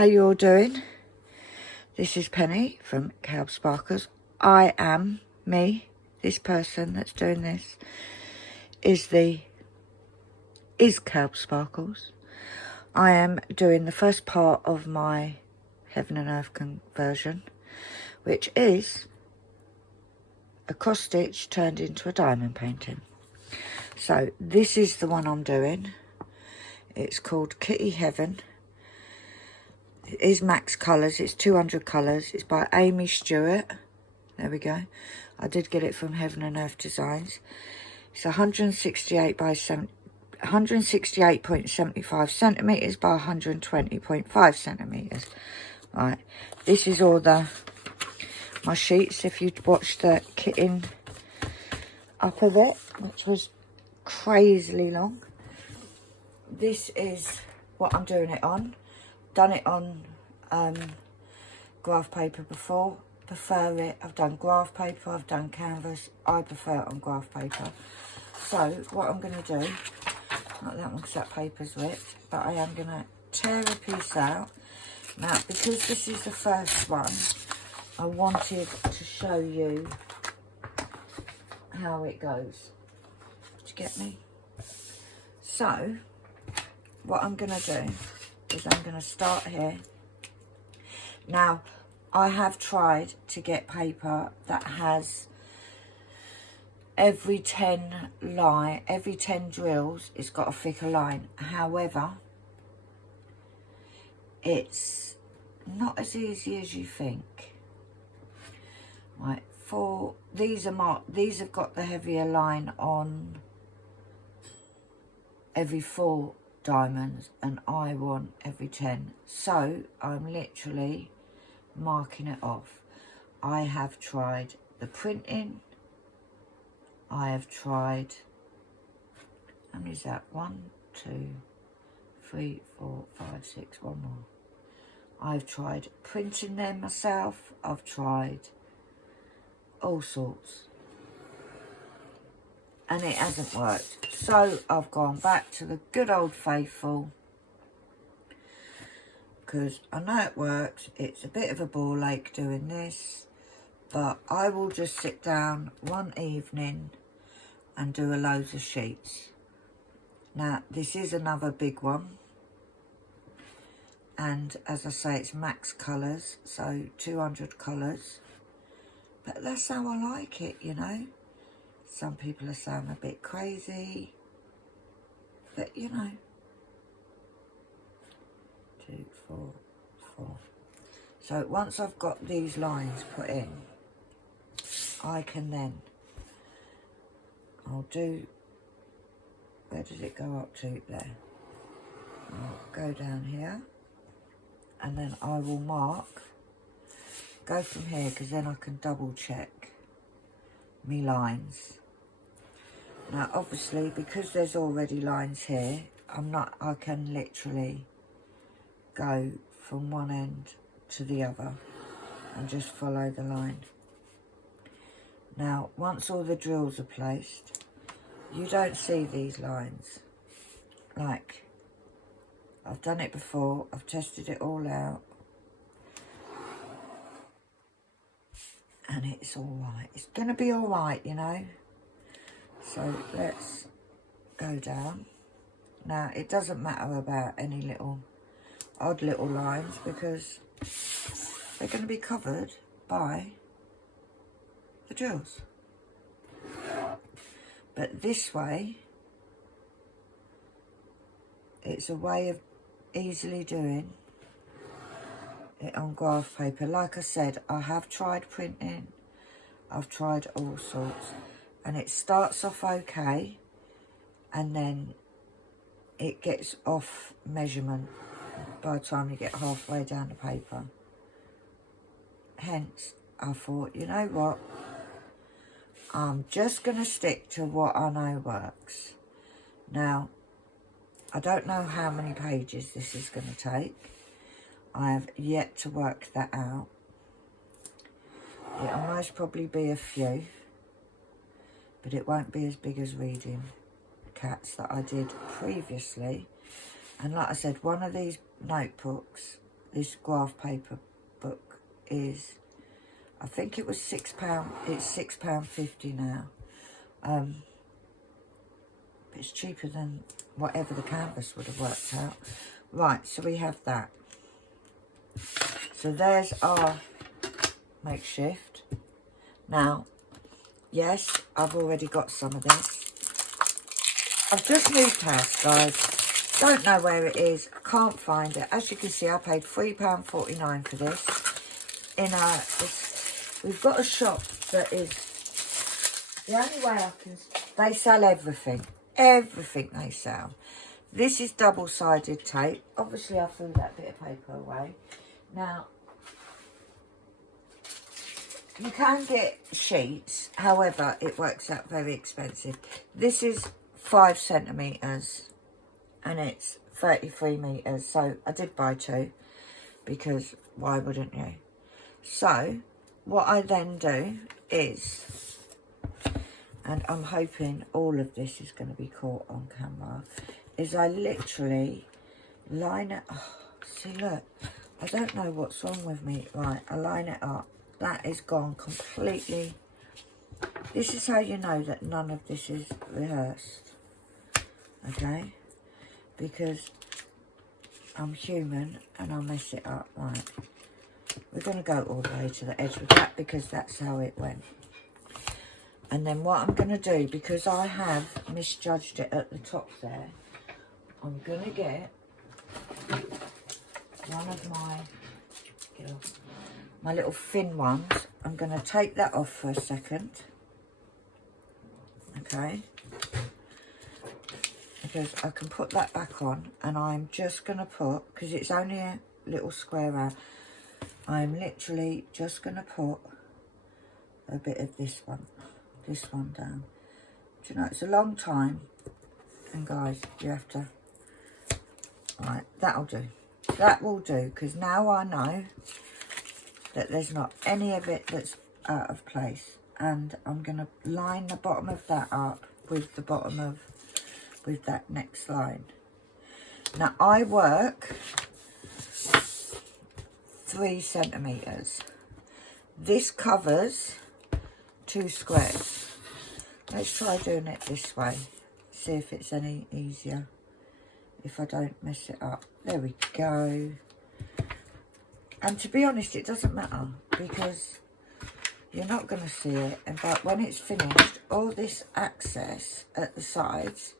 how you all doing? This is Penny from KALBS Sparkles. I am me. This person that's doing this is KALBS Sparkles. I am doing the first part of my Heaven and Earth conversion, which is a cross stitch turned into a diamond painting. So this is the one I'm doing. It's called Kitty Heaven. It is max colours. It's 200 colours. It's by Amy Stewart. There we go. I did get it from Heaven and Earth Designs. It's 168.75 centimetres by 120.5 centimetres. Right. This is all my sheets. If you'd watched the kitting up of it, which was crazily long. This is what I'm doing it on. Done it on graph paper before. Prefer it. I've done graph paper, I've done canvas. I prefer it on graph paper. So what I'm going to do, not that one because that paper's ripped, but I am going to tear a piece out. Now, because this is the first one, I wanted to show you how it goes. Did you get me? So what I'm going to do is I'm going to start here. Now, I have tried to get paper that has every 10 drills, it's got a thicker line. However, it's not as easy as you think. Right, these have got the heavier line on every 4 diamonds, and I want every 10. So I'm literally marking it off. I have tried the printing. I have tried, how many is that? 1, 2, 3, 4, 5, 6, one more. I've tried printing them myself. I've tried all sorts, and it hasn't worked. So I've gone back to the good old faithful, because I know it works. It's a bit of a ball ache doing this, but I will just sit down one evening and do a load of sheets. Now, this is another big one, and as I say, it's max colours, so 200 colours, but that's how I like it, you know. Some people are saying I'm a bit crazy, but you know. 2, 4, 4. So once I've got these lines put in, I can then, I'll do, where does it go up to? There. I'll go down here, and then I will mark, go from here, because then I can double check me lines. Now obviously, because there's already lines here, I can literally go from one end to the other and just follow the line. Now, once all the drills are placed, you don't see these lines. Like, I've done it before, I've tested it all out, and it's alright. It's gonna be alright, you know. So let's go down. Now, it doesn't matter about any odd little lines, because they're going to be covered by the drills. But this way, it's a way of easily doing it on graph paper. Like I said, I have tried printing, I've tried all sorts, and it starts off okay, and then it gets off measurement by the time you get halfway down the paper. Hence, I thought, you know what, I'm just going to stick to what I know works. Now, I don't know how many pages this is going to take. I have yet to work that out. It'll most probably be a few, but it won't be as big as reading cats that I did previously. And like I said, one of these notebooks this graph paper book is, I think it was £6. It's £6.50 now. It's cheaper than whatever the canvas would have worked out. Right, so we have that. So there's our makeshift. Now, yes, I've already got some of this. I've just moved house, guys. Don't know where it is. I can't find it. As you can see, I paid £3.49 for this. We've got a shop that is, the only way I can, they sell everything. Everything they sell. This is double-sided tape. Obviously, I threw that bit of paper away. Now, you can get sheets, however, it works out very expensive. This is 5 centimetres and it's 33 metres. So I did buy 2 because why wouldn't you? So what I then do is, and I'm hoping all of this is going to be caught on camera, is I literally line it. Oh, see, look, I don't know what's wrong with me. Right, I line it up. That is gone completely. This is how you know that none of this is rehearsed. Okay? Because I'm human and I'll mess it up. Right. We're going to go all the way to the edge with that because that's how it went. And then what I'm going to do, because I have misjudged it at the top there, I'm going to get one of my little thin ones. I'm going to take that off for a second. Okay. Because I can put that back on, and I'm just going to put, because it's only a little square round, I'm literally just going to put a bit of this one down. Do you know, it's a long time, and guys, you have to, right, that'll do. That will do, because now I know that there's not any of it that's out of place. And I'm going to line the bottom of that up with the bottom of, with that next line. Now I work 3 centimetres. This covers 2 squares. Let's try doing it this way. See if it's any easier. If I don't mess it up. There we go. And to be honest, it doesn't matter because you're not going to see it. But when it's finished, all this excess at the sides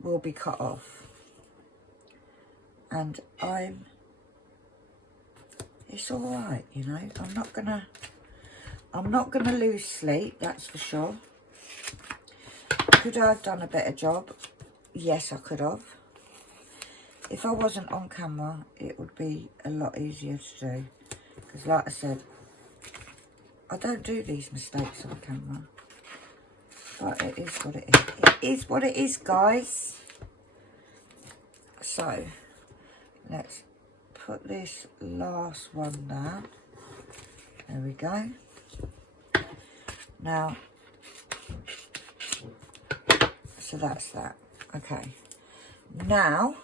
will be cut off. And it's all right, you know. I'm not gonna lose sleep, that's for sure. Could I have done a better job? Yes, I could have. If I wasn't on camera, it would be a lot easier to do. Because like I said, I don't do these mistakes on camera. But it is what it is. It is what it is, guys. So, let's put this last one down. There we go. Now, so that's that. Okay. Now,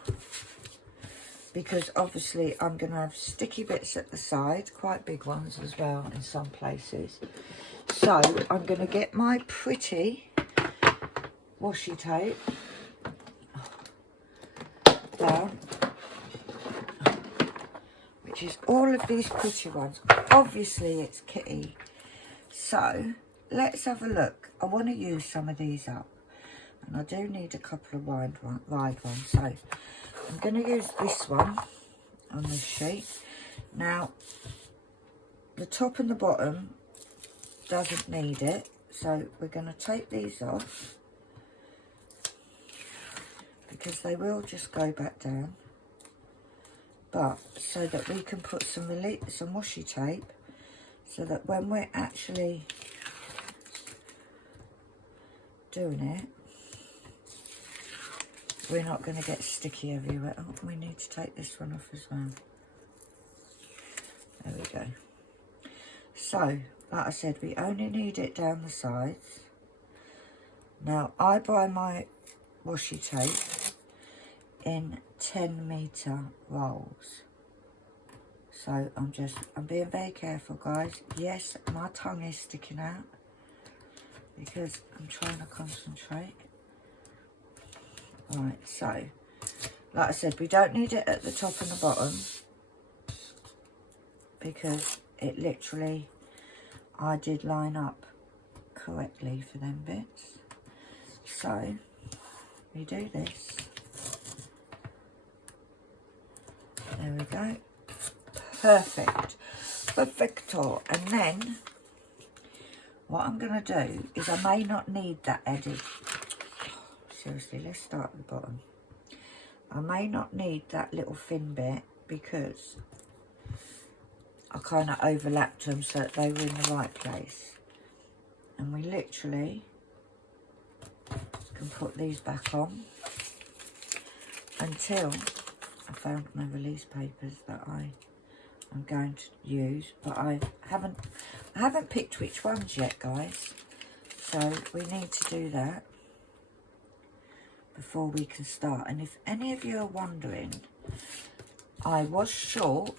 because obviously I'm going to have sticky bits at the side, quite big ones as well in some places. So I'm going to get my pretty washi tape down, which is all of these pretty ones. Obviously it's kitty. So let's have a look. I want to use some of these up. And I do need a couple of wide ones. So I'm going to use this one on this sheet. Now, the top and the bottom doesn't need it. So we're going to take these off. Because they will just go back down. But so that we can put some washi tape. So that when we're actually doing it, we're not going to get sticky everywhere. Oh, we need to take this one off as well. There we go. So, like I said, we only need it down the sides. Now, I buy my washi tape in 10 metre rolls. So I'm being very careful, guys. Yes, my tongue is sticking out because I'm trying to concentrate. Right, so like I said, we don't need it at the top and the bottom because it literally, I did line up correctly for them bits. So we do this. There we go. Perfect. Perfecto. And then what I'm going to do is, I may not need that edit. Seriously, let's start at the bottom. I may not need that little thin bit because I kind of overlapped them so that they were in the right place. And we literally can put these back on until I found my release papers that I'm going to use, but I haven't picked which ones yet, guys. So we need to do that before we can start. And if any of you are wondering, I was short.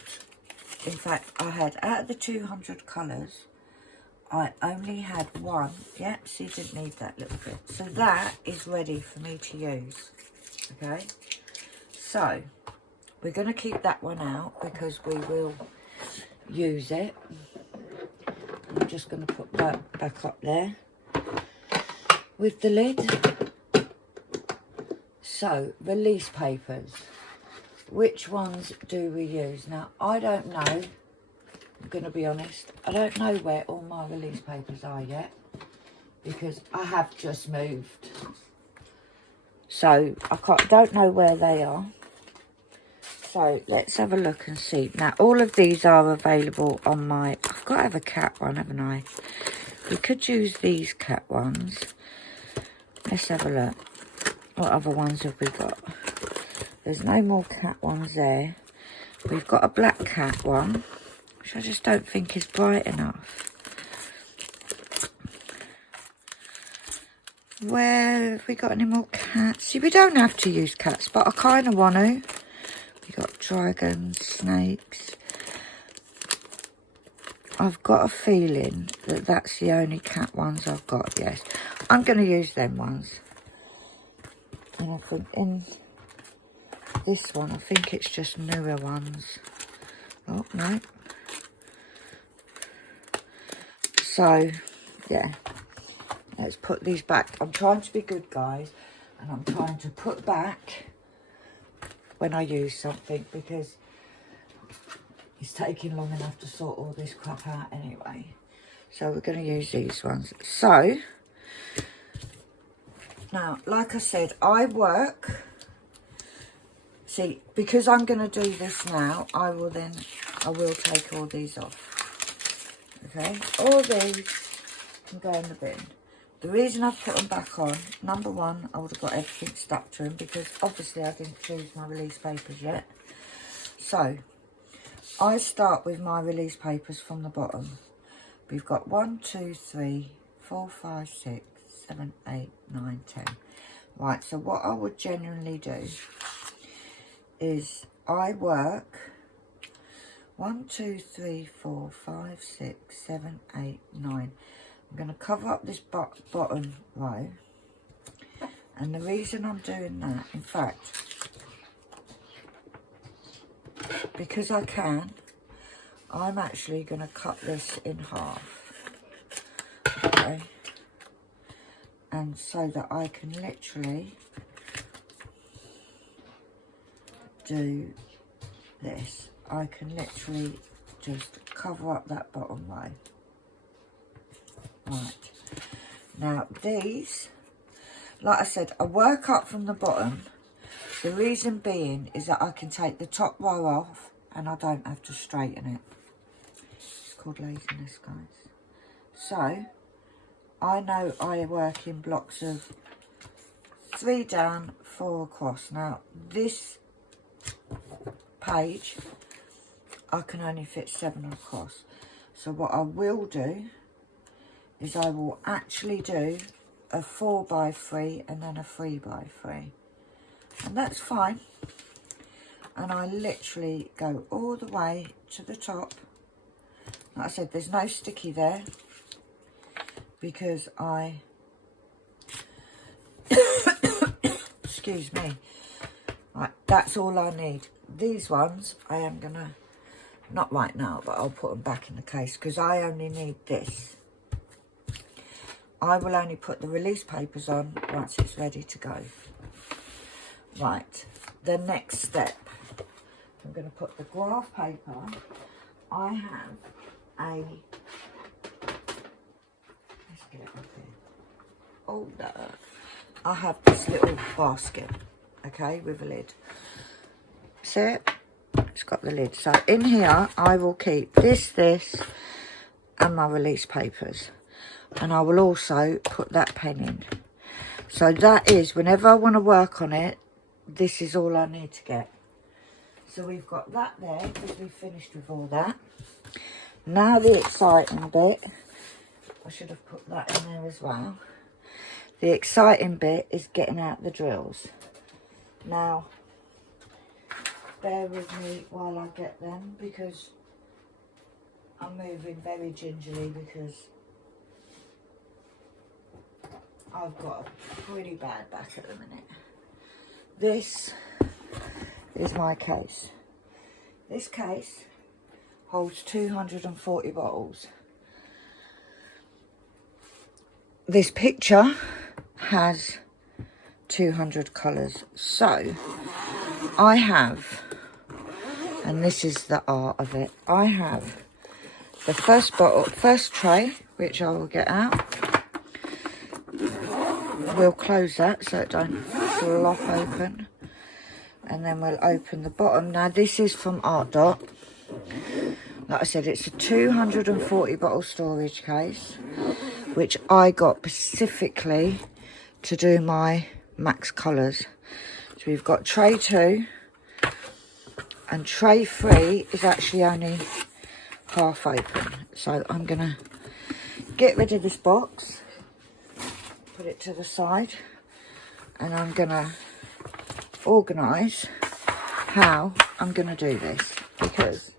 In fact, I had, out of the 200 colours, I only had one. Yep, so you didn't need that little bit. So that is ready for me to use. Okay, so we're going to keep that one out because we will use it. I'm just going to put that back up there with the lid. So, release papers. Which ones do we use? Now, I don't know. I'm going to be honest. I don't know where all my release papers are yet because I have just moved. So, don't know where they are. So, let's have a look and see. Now, all of these are available on my... I've got to have a cat one, haven't I? We could use these cat ones. Let's have a look. What other ones have we got? There's no more cat ones there. We've got a black cat one, which I just don't think is bright enough. Where have we got any more cats? See, we don't have to use cats, but I kind of want to. We got dragons, snakes. I've got a feeling that that's the only cat ones I've got, yes. I'm going to use them ones. And I think in this one, I think it's just newer ones. Oh, no. So, yeah. Let's put these back. I'm trying to be good, guys. And I'm trying to put back when I use something because it's taking long enough to sort all this crap out anyway. So we're going to use these ones. So, now, like I said, I work... See, because I'm going to do this now, I will take all these off. Okay? All these can go in the bin. The reason I've put them back on, number one, I would have got everything stuck to them because obviously I didn't choose my release papers yet. So, I start with my release papers from the bottom. We've got 1, 2, 3, 4, 5, 6, 7, 8, 9, 10. Right, so what I would generally do is I work 1, 2, 3, 4, 5, 6, 7, 8, 9. I'm going to cover up this bottom row. And the reason I'm doing that, in fact, because I can, I'm actually going to cut this in half. Okay. And so that I can literally do this. I can literally just cover up that bottom row. Right. Now these, like I said, I work up from the bottom. The reason being is that I can take the top row off and I don't have to straighten it. It's called laziness, guys. So, I know I work in blocks of 3 down, 4 across. Now, this page, I can only fit 7 across. So what I will do is I will actually do a 4x3 and then a 3x3. And that's fine. and I literally go all the way to the top. Like I said, there's no sticky there because I excuse me. Right, that's all I need. These ones I am gonna, not right now, but I'll put them back in the case because I only need this. I will only put the release papers on once it's ready to go. Right, the next step, I'm going to put the graph paper. I have a, let's get it up here. Oh no, I have this little basket, okay, with a lid. See it? It's got the lid. So in here, I will keep this, and my release papers. And I will also put that pen in. So that is, whenever I want to work on it, this is all I need to get. So we've got that there, because we've finished with all that. Now the exciting bit, I should have put that in there as well. The exciting bit is getting out the drills. Now, bear with me while I get them, because I'm moving very gingerly, because I've got a pretty bad back at the minute. This is my case. This case holds 240 bottles. This picture has 200 colours. So I have, and this is the art of it, I have the first bottle, first tray, which I will get out. We'll close that so it don't flop open, and then we'll open the bottom. Now this is from Art Dot. Like I said, it's a 240 bottle storage case, which I got specifically to do my max colours. So we've got tray 2, and tray 3 is actually only half open. So I'm gonna get rid of this box, put it to the side, and I'm gonna organise how I'm gonna do this, because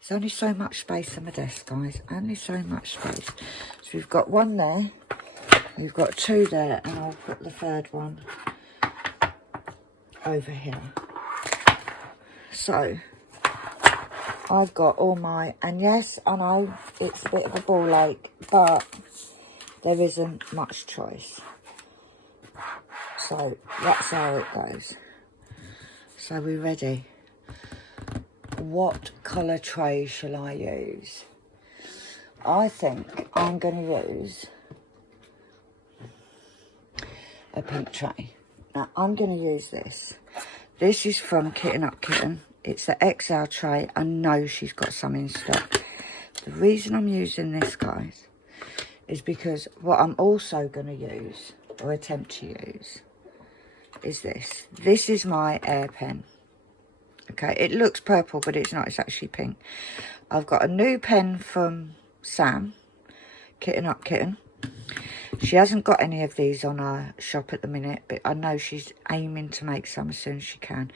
there's only so much space on my desk, guys, only so much space. So we've got one there, we've got 2 there, and I'll put the 3rd one over here. So I've got all my, and yes, I know it's a bit of a ball ache, but there isn't much choice. So that's how it goes. So we're ready. What colour tray shall I use? I think I'm going to use a pink tray. Now I'm going to use this. This is from Kitten Up Kitten. It's the XL tray. I know she's got some in stock. The reason I'm using this, guys, is because what I'm also going to use, or attempt to use, is this. This is my air pen. Okay, it looks purple, but it's not. It's actually pink. I've got a new pen from Sam, Kitten Up Kitten. She hasn't got any of these on her shop at the minute, but I know she's aiming to make some as soon as she can.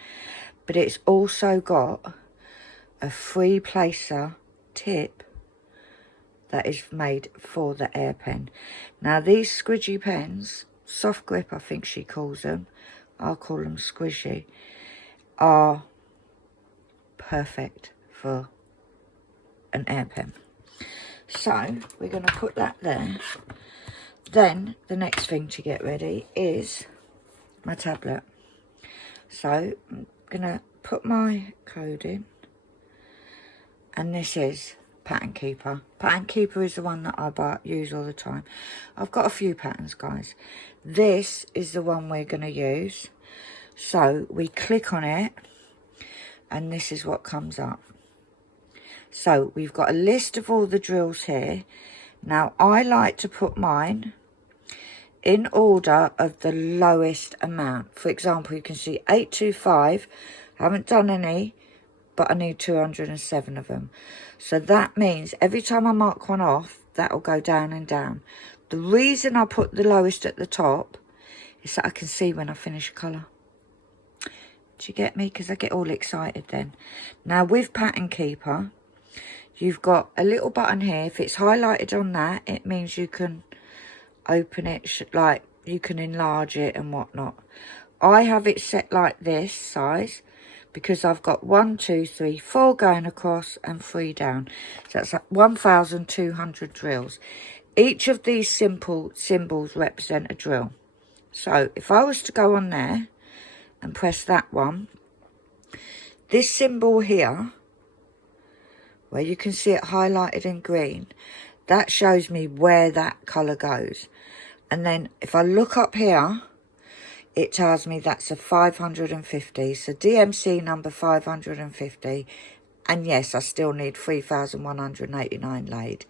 But it's also got a free placer tip that is made for the air pen. Now these squidgy pens, soft grip I think she calls them, I'll call them squishy, are perfect for an air pen. So we're going to put that there. Then the next thing to get ready is my tablet. So I'm going to put my code in, and this is Pattern Keeper. Pattern Keeper is the one that I use all the time. I've got a few patterns, guys. This is the one we're going to use. So we click on it, and this is what comes up. So we've got a list of all the drills here. Now I like to put mine in order of the lowest amount. For example, you can see 825. I haven't done any, but I need 207 of them. So that means every time I mark one off, that will go down and down. The reason I put the lowest at the top is that I can see when I finish a colour. Do you get me? Because I get all excited then. Now with Pattern Keeper, you've got a little button here. If it's highlighted on that, it means you can open it, like you can enlarge it and whatnot. I have it set like this size because I've got 1, 2, 3, 4 going across and 3 down. So that's like 1,200 drills. Each of these simple symbols represent a drill. So if I was to go on there and press that one, this symbol here, where you can see it highlighted in green, that shows me where that colour goes. And then if I look up here, it tells me that's a 550. So DMC number 550. And yes, I still need 3,189 laid.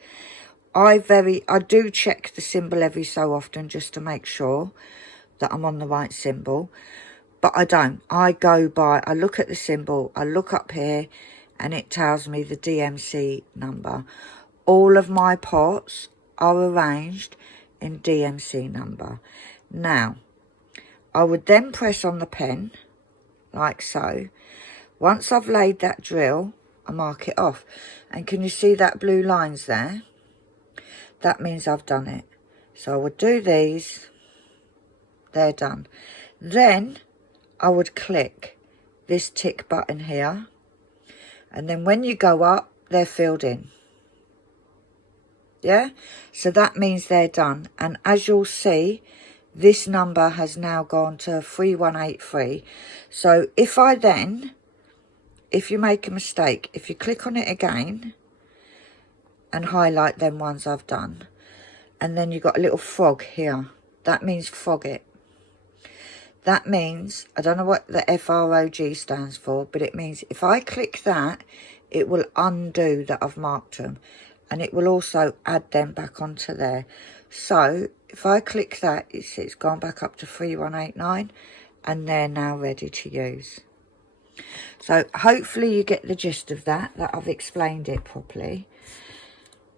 I do check the symbol every so often just to make sure that I'm on the right symbol. But I don't. I go by, I look at the symbol, I look up here, and it tells me the DMC number. All of my pots are arranged in DMC number. Now, I would then press on the pen, like so. Once I've laid that drill, I mark it off. And can you see that blue lines there? That means I've done it. So I would do these. They're done. Then I would click this tick button here. And then when you go up, they're filled in. Yeah? So that means they're done. And as you'll see, this number has now gone to 3183. So if you make a mistake, if you click on it again and highlight them ones I've done, and then you've got a little frog here, that means frog it. That means, I don't know what the FROG stands for, but it means if I click that, it will undo that I've marked them. And it will also add them back onto there. So if I click that, it's gone back up to 3189 and they're now ready to use. So hopefully you get the gist of that I've explained it properly.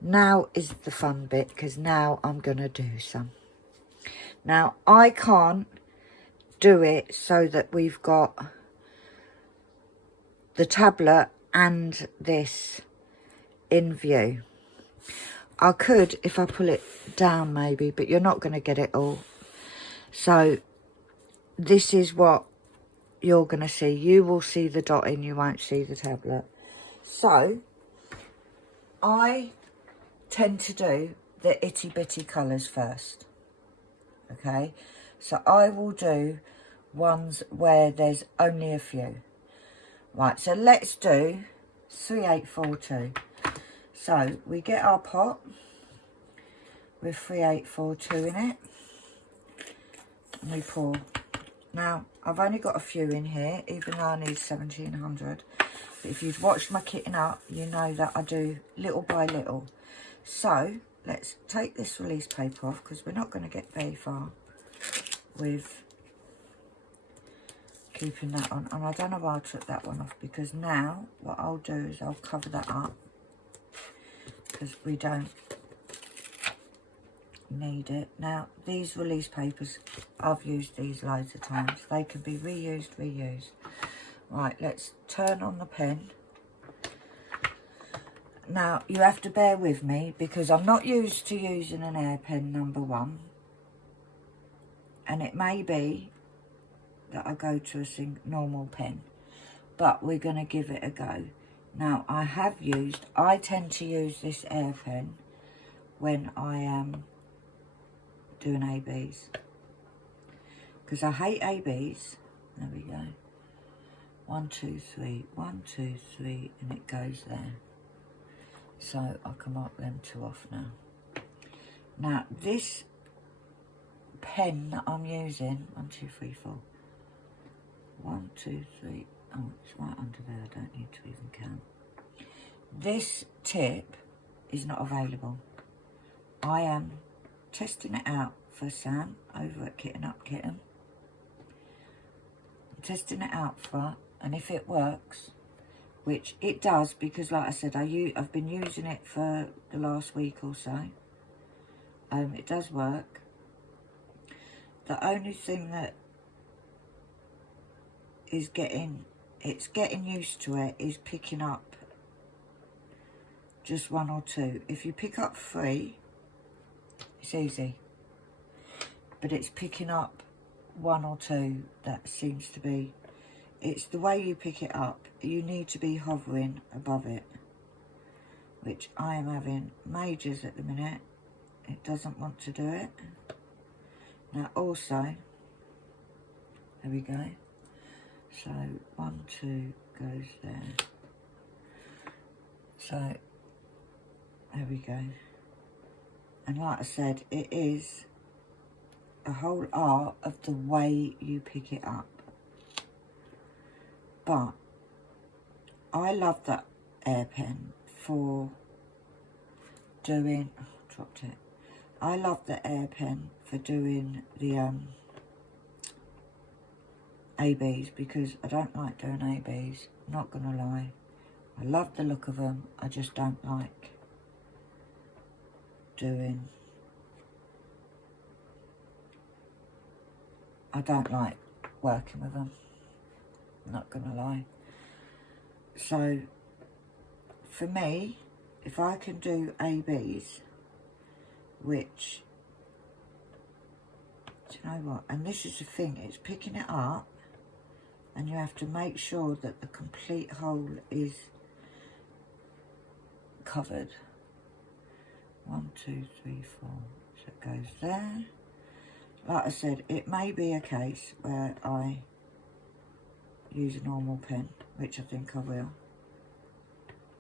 Now is the fun bit, because now I'm going to do some. Now I can't do it so that we've got the tablet and this in view. I could if I pull it down maybe, but you're not going to get it all. So this is what you're going to see. You will see the dotting, you won't see the tablet. So I tend to do the itty bitty colours first. Okay, so I will do ones where there's only a few. Right, so let's do 3842. So we get our pot with 3842 in it, and we pour. Now I've only got a few in here, even though I need 1,700. But if you've watched my kitting up, you know that I do little by little. So let's take this release paper off, because we're not going to get very far with keeping that on. And I don't know why I took that one off, because now what I'll do is I'll cover that up, because we don't need it. Now these release papers, I've used these loads of times. They can be reused. Right, let's turn on the pen. Now you have to bear with me, because I'm not used to using an air pen, number one, and it may be that I go to a normal pen, but we're going to give it a go. Now I tend to use this air pen when I am doing ABs, because I hate ABs. There we go. 1, 2, 3, 1, 2, 3, and it goes there. So I can mark them two off now. Now this pen that I'm using, 1, 2, 3, 4. 1, 2, 3. Oh, it's right under there. I don't need to even count. This tip is not available. I am testing it out for Sam over at Kitten Up Kitten. I'm testing it out for her, and if it works, which it does, because like I said, I've been using it for the last week or so. It does work. The only thing that is getting used to it, is picking up just 1 or 2. If you pick up 3, it's easy. But it's picking up 1 or 2 that seems to be, it's the way you pick it up. You need to be hovering above it, which I am having majors at the minute. It doesn't want to do it. Now also, there we go. So 1, 2 goes there. So there we go. And like I said, it is a whole art of the way you pick it up. But I love that air pen for doing, oh, dropped it. I love the air pen for doing the ABs, because I don't like doing ABs, not gonna lie. I love the look of them, I just don't like doing, I don't like working with them, not gonna lie. So for me, if I can do ABs, which, do you know what, and this is the thing, it's picking it up, and you have to make sure that the complete hole is covered. 1, 2, 3, 4, so it goes there. Like I said, it may be a case where I use a normal pen, which I think I will,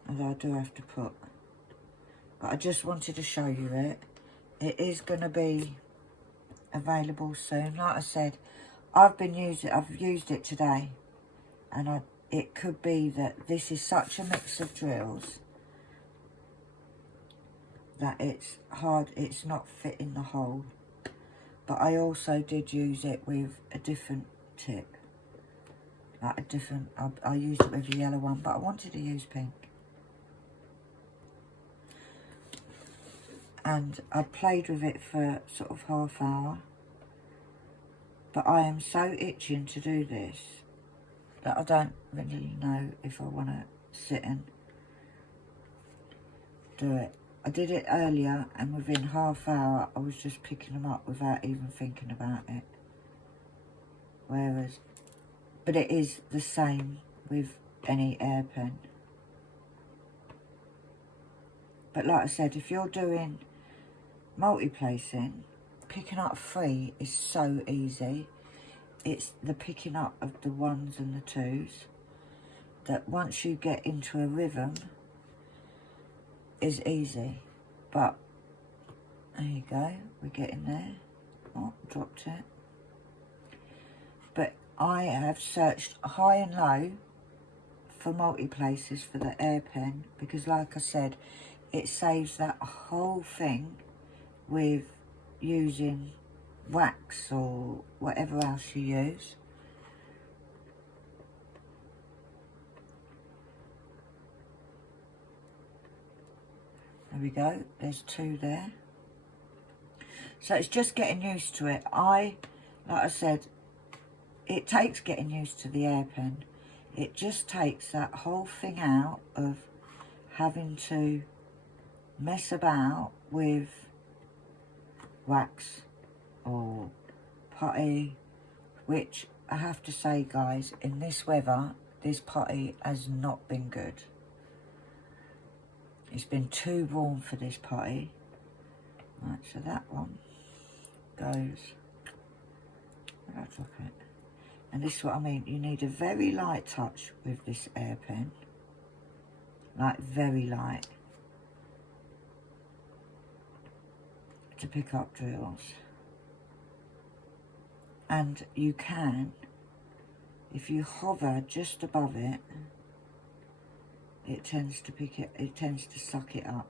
and I do have to put, but I just wanted to show you it. It is going to be available soon. Like I said, I've used it today, and it could be that this is such a mix of drills that it's hard, it's not fitting the hole. But I also did use it with a different tip, like a different, I used it with a yellow one, but I wanted to use pink. And I played with it for sort of half hour. But I am so itching to do this that I don't really know if I want to sit and do it. I did it earlier, and within half hour I was just picking them up without even thinking about it. Whereas, but it is the same with any air pen. But like I said, if you're doing multi-placing, picking up 3 is so easy. It's the picking up of the 1s and the 2s that once you get into a rhythm is easy. But there you go, we're getting there. Oh, dropped it. But I have searched high and low for multi-places for the air pen, because like I said, it saves that whole thing with using wax or whatever else you use. There we go, there's 2 there. So it's just getting used to it. Like I said, it takes getting used to the air pen. It just takes that whole thing out of having to mess about with wax or putty, which I have to say, guys, in this weather, this putty has not been good. It's been too warm for this putty. Right, so that one goes, where did I drop it? And this is what I mean, you need a very light touch with this air pen, like very light, to pick up drills. And you can, if you hover just above it, it tends to pick it, it tends to suck it up.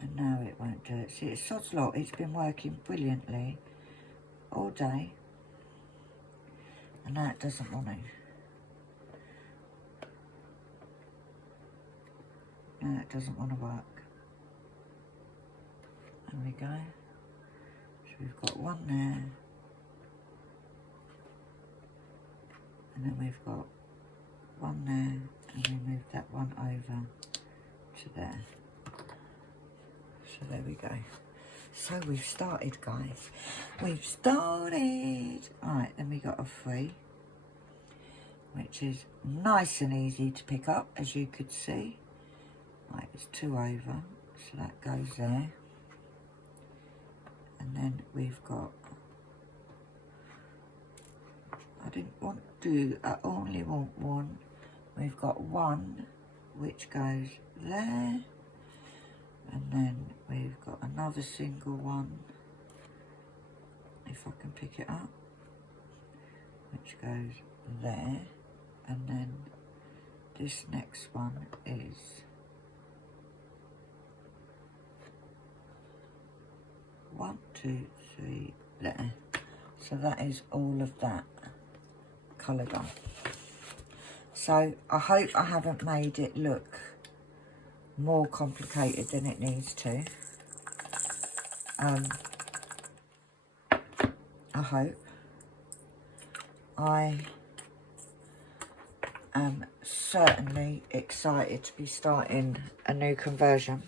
And now it won't do it. See, it's sod's law, it's been working brilliantly all day. And now it doesn't want to. Now it doesn't want to work. There we go. So we've got 1 there. and then we've got one there, and we move that one over to there. So there we go. So we've started, guys. We've started. Alright, then we got a 3, which is nice and easy to pick up, as you could see. Right, it's 2 over, so that goes there. And then we've got, I didn't want to, I only want one. We've got 1, which goes there. And then we've got another single one, if I can pick it up, which goes there. And then this next one is one, 2, 3, there. So that is all of that coloured on. So I hope I haven't made it look more complicated than it needs to. I hope. I am certainly excited to be starting a new conversion.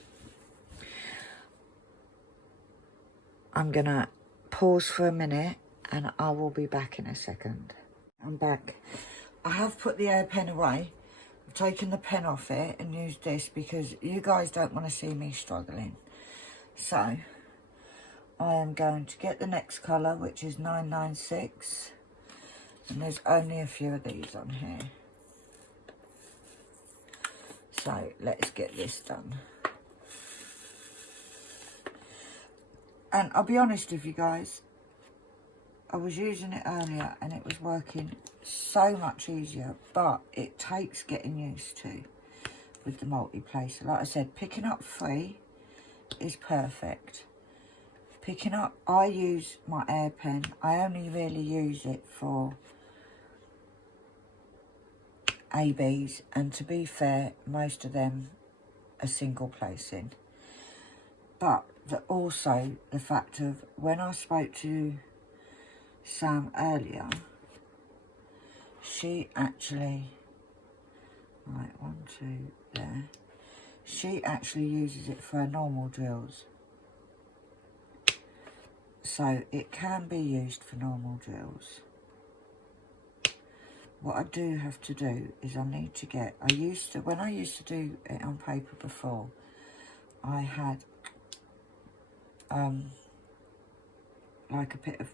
I'm gonna pause for a minute and I will be back in a second. I'm back. I have put the air pen away. I've taken the pen off it and used this because you guys don't want to see me struggling. So I am going to get the next colour, which is 996, and there's only a few of these on here. So let's get this done. And I'll be honest with you guys, I was using it earlier and it was working so much easier, but it takes getting used to with the multi-placer. Like I said, picking up 3 is perfect. Picking up, I use my air pen. I only really use it for ABs, and to be fair, most of them are single placing. But also the fact of when I spoke to Sam earlier, she actually, right, 1, 2, there. She actually uses it for her normal drills. So it can be used for normal drills. What I do have to do is I need to get, when I used to do it on paper before, I had like a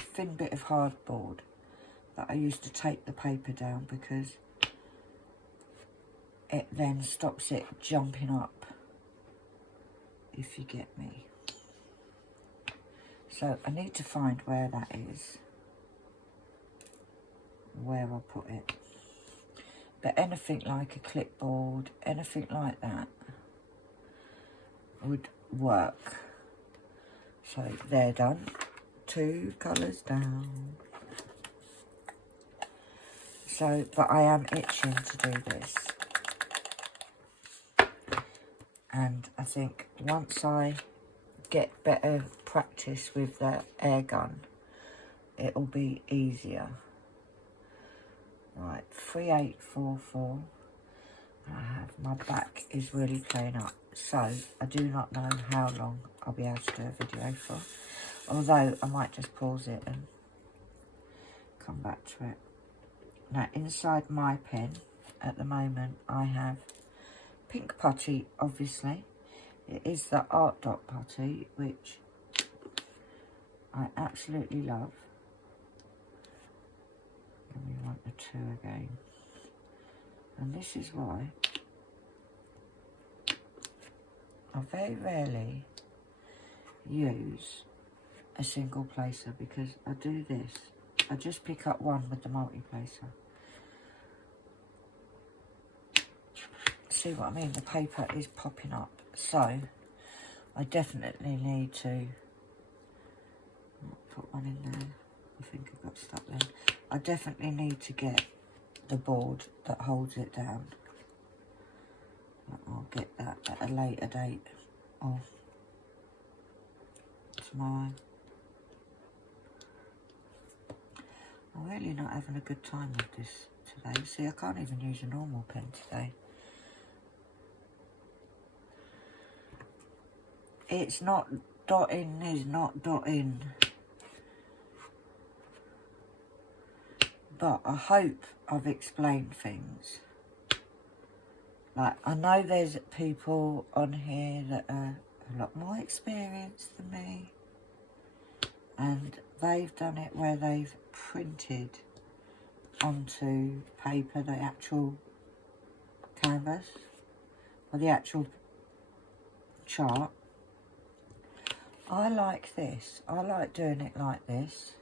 thin bit of hardboard that I used to tape the paper down because it then stops it jumping up, if you get me. So I need to find where that is, where I put it. But anything like a clipboard, anything like that would work. So they're done. 2 colours down. So, but I am itching to do this. And I think once I get better practice with the air gun, it'll be easier. Right, 3844. My back is really playing up. So, I do not know how long I'll be able to do a video for. Although, I might just pause it and come back to it. Now, inside my pen, at the moment, I have pink putty, obviously. It is the Art Dot putty, which I absolutely love. And we want the 2 again. And this is why I very rarely use a single placer, because I do this. I just pick up 1 with the multi-placer. See what I mean? The paper is popping up. So, I definitely need to put 1 in there. I think I got stuck there. I definitely need to get the board that holds it down. I'll get that at a later date, or tomorrow. I'm really not having a good time with this today. See, I can't even use a normal pen today. It's not dotting, is not dotting. But I hope I've explained things. Like, I know there's people on here that are a lot more experienced than me. And they've done it where they've printed onto paper the actual canvas or the actual chart. I like this. I like doing it like this.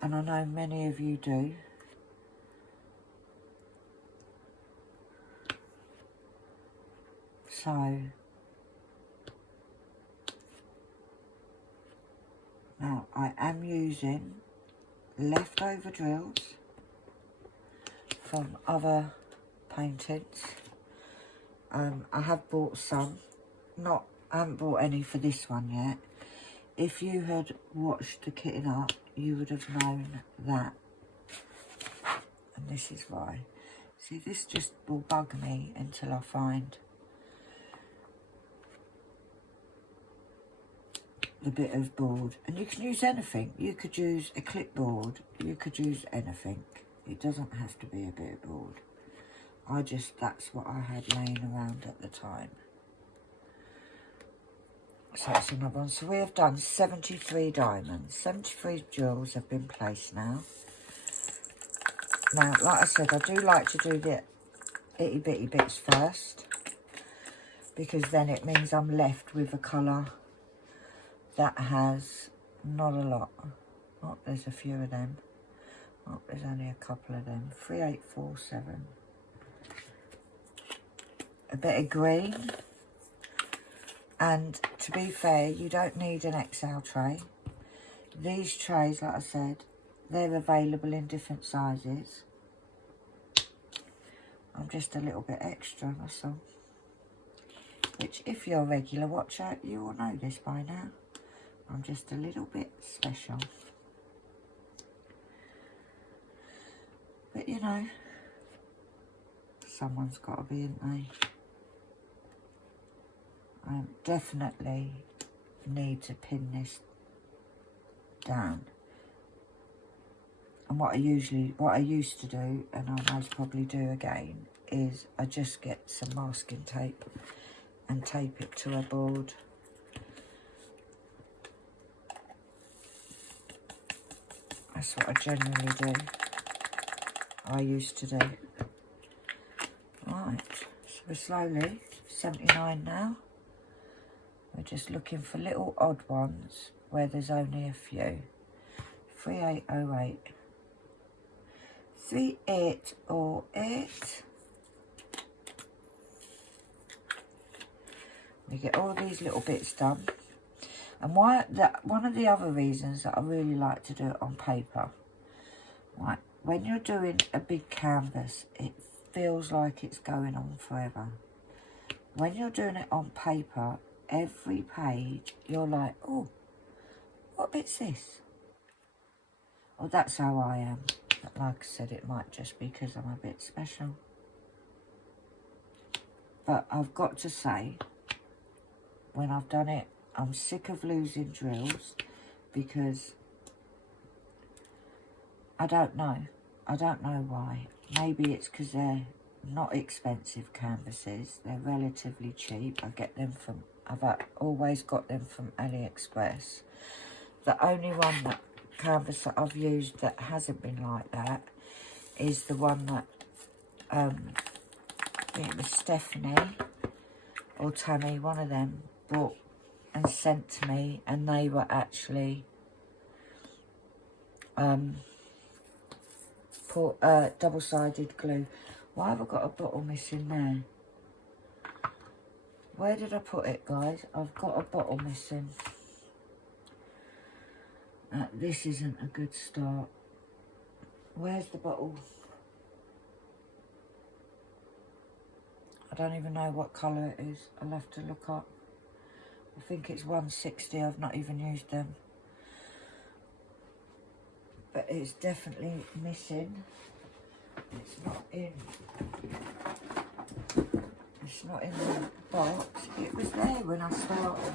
And I know many of you do. So, now I am using leftover drills from other paintings. I have bought some. I haven't bought any for this one yet. If you had watched the kitting up, you would have known that. And this is why. See, this just will bug me until I find the bit of board. And you can use anything. You could use a clipboard. You could use anything. It doesn't have to be a bit of board. That's what I had laying around at the time. So that's another one. So we have done 73 diamonds. 73 jewels have been placed now. Now, like I said, I do like to do the itty bitty bits first, because then it means I'm left with a colour that has not a lot. Oh, there's a few of them. Oh, there's only a couple of them. 3, 8, 4, 7. A bit of green. And to be fair, you don't need an XL tray. These trays, like I said, they're available in different sizes. I'm just a little bit extra, that's all. Which, if you're a regular watcher, you will know this by now. I'm just a little bit special. But, you know, someone's got to be, ain't they? I definitely need to pin this down. And what I used to do, and I'll most probably do again, is I just get some masking tape and tape it to a board. That's what I generally do. I used to do. Right, so we're slowly 79 now. We're just looking for little odd ones where there's only a few. 3808. 3808. We get all these little bits done. And one of the other reasons that I really like to do it on paper, right, when you're doing a big canvas, it feels like it's going on forever. When you're doing it on paper, every page, you're like, oh, what bit's this? Well, that's how I am. But like I said, it might just be because I'm a bit special. But I've got to say, when I've done it, I'm sick of losing drills, because I don't know. I don't know why. Maybe it's because they're not expensive canvases. They're relatively cheap. I've always got them from AliExpress. The only canvas that I've used that hasn't been like that is the one that it was Stephanie or Tammy, one of them, bought and sent to me, and they were actually double-sided glue. Why have I got a bottle missing there? Where did I put it, guys? I've got a bottle missing. This isn't a good start. Where's the bottle? I don't even know what colour it is. I'll have to look up. I think it's 160. I've not even used them. but it's definitely missing. It's not in the box. It was there when I started.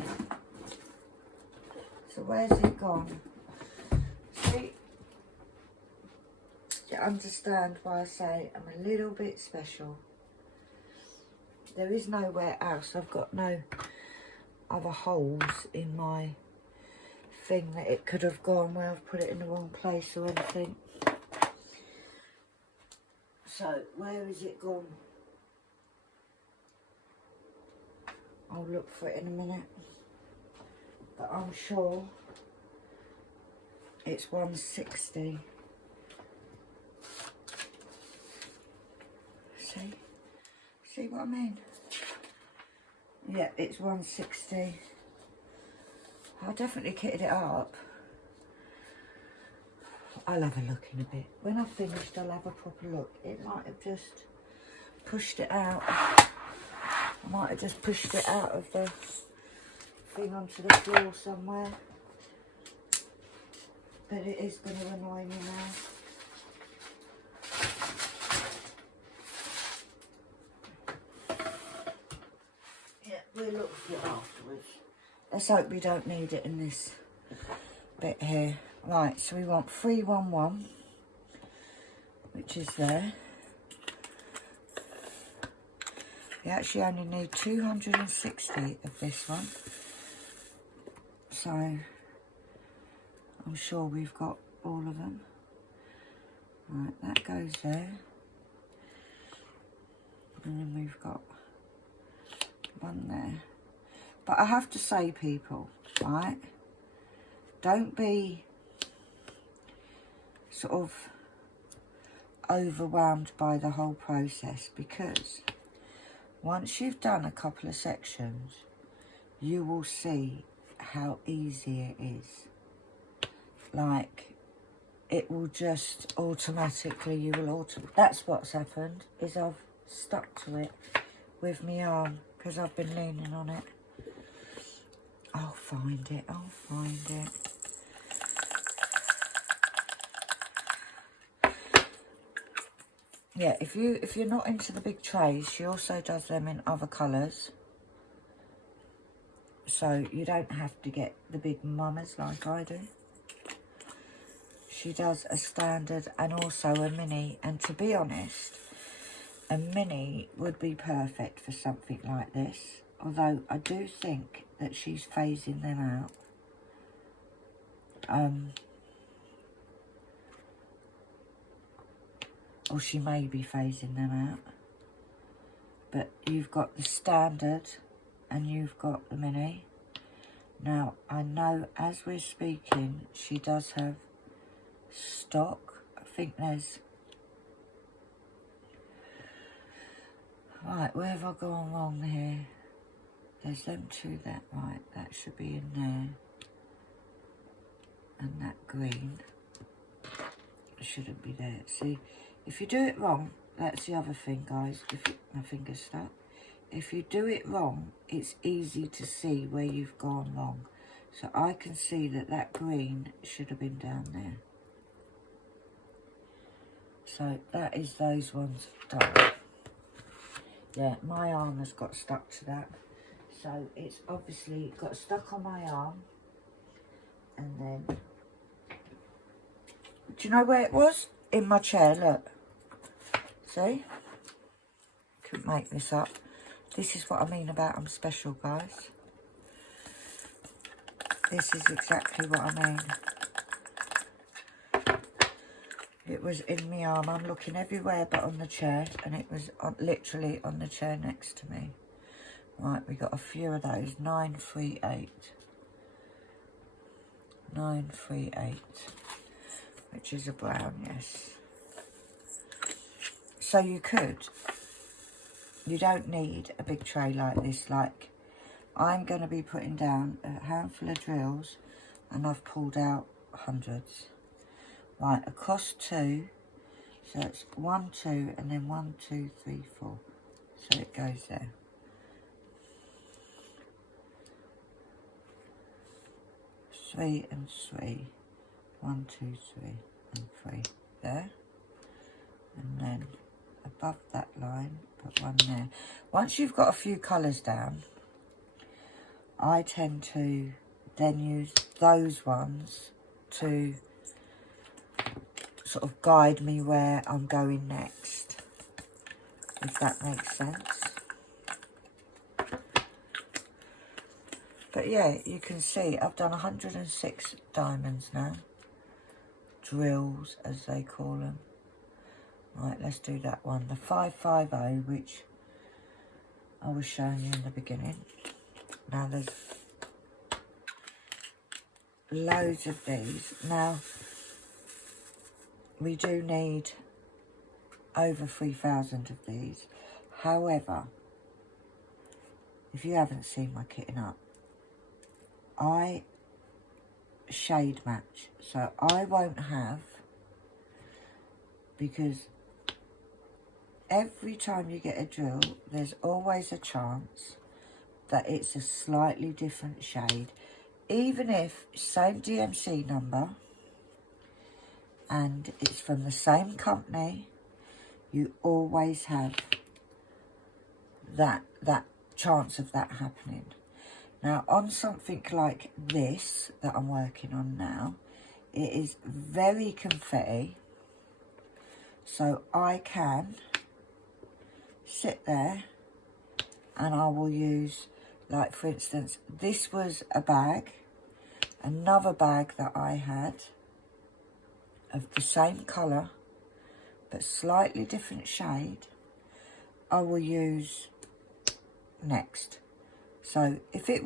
So where's it gone? See, you understand why I say I'm a little bit special. There is nowhere else. I've got no other holes in my thing that it could have gone where I've put it in the wrong place or anything. So where is it gone? I'll look for it in a minute, but I'm sure it's 160. See what I mean? Yeah, it's 160. I definitely kitted it up. I'll have a look in a bit. When I've finished, I'll have a proper look. It might have just pushed it out. I might have just pushed it out of the thing onto the floor somewhere. But it is going to annoy me now. Yeah, we'll look for it afterwards. Let's hope we don't need it in this bit here. Right, so we want 311, which is there. We actually only need 260 of this one. So I'm sure we've got all of them. Right, that goes there. And then we've got one there. But I have to say, people, right, don't be sort of overwhelmed by the whole process, because once you've done a couple of sections, you will see how easy it is. Like, it will just automatically, that's what's happened, is I've stuck to it with my arm because I've been leaning on it. I'll find it. Yeah, if you're not into the big trays, she also does them in other colours. So you don't have to get the big mamas like I do. She does a standard and also a mini. And to be honest, a mini would be perfect for something like this. Although I do think that she's phasing them out. Or she may be phasing them out. But you've got the standard and you've got the mini. Now, I know as we're speaking, she does have stock. I think there's... Right, where have I gone wrong here? There's them two that, right, that should be in there. And that green shouldn't be there. See, if you do it wrong, that's the other thing, guys. My finger's stuck. If you do it wrong, it's easy to see where you've gone wrong. So I can see that that green should have been down there. So that is those ones done. Yeah, my arm has got stuck to that. So it's obviously got stuck on my arm. And then, do you know where it was? In my chair, look. See? Couldn't make this up. This is what I mean about I'm special, guys. This is exactly what I mean. It was in my arm. I'm looking everywhere but on the chair. And it was literally on the chair next to me. Right, we got a few of those. 938. 938. Which is a brown, yes. So you don't need a big tray like this. Like, I'm going to be putting down a handful of drills, and I've pulled out hundreds. Right, across two, so it's 1, 2, and then 1, 2, 3, 4. So it goes there. Three and 3. 1, 2, 3. and 3 there, and then above that line put 1 there. Once you've got a few colours down, I tend to then use those ones to sort of guide me where I'm going next, if that makes sense. But yeah, you can see I've done 106 diamonds now. Drills, as they call them. Right, let's do that one. The 550, which I was showing you in the beginning. Now there's loads of these. Now, we do need over 3,000 of these. However, if you haven't seen my kitting up, I shade match. So I won't have, because every time you get a drill, there's always a chance that it's a slightly different shade. Even if same DMC number and it's from the same company, you always have that chance of that happening. Now, on something like this that I'm working on now, it is very confetti, so I can sit there and I will use, like for instance, this was a bag, another bag that I had of the same colour but slightly different shade, I will use next. So if there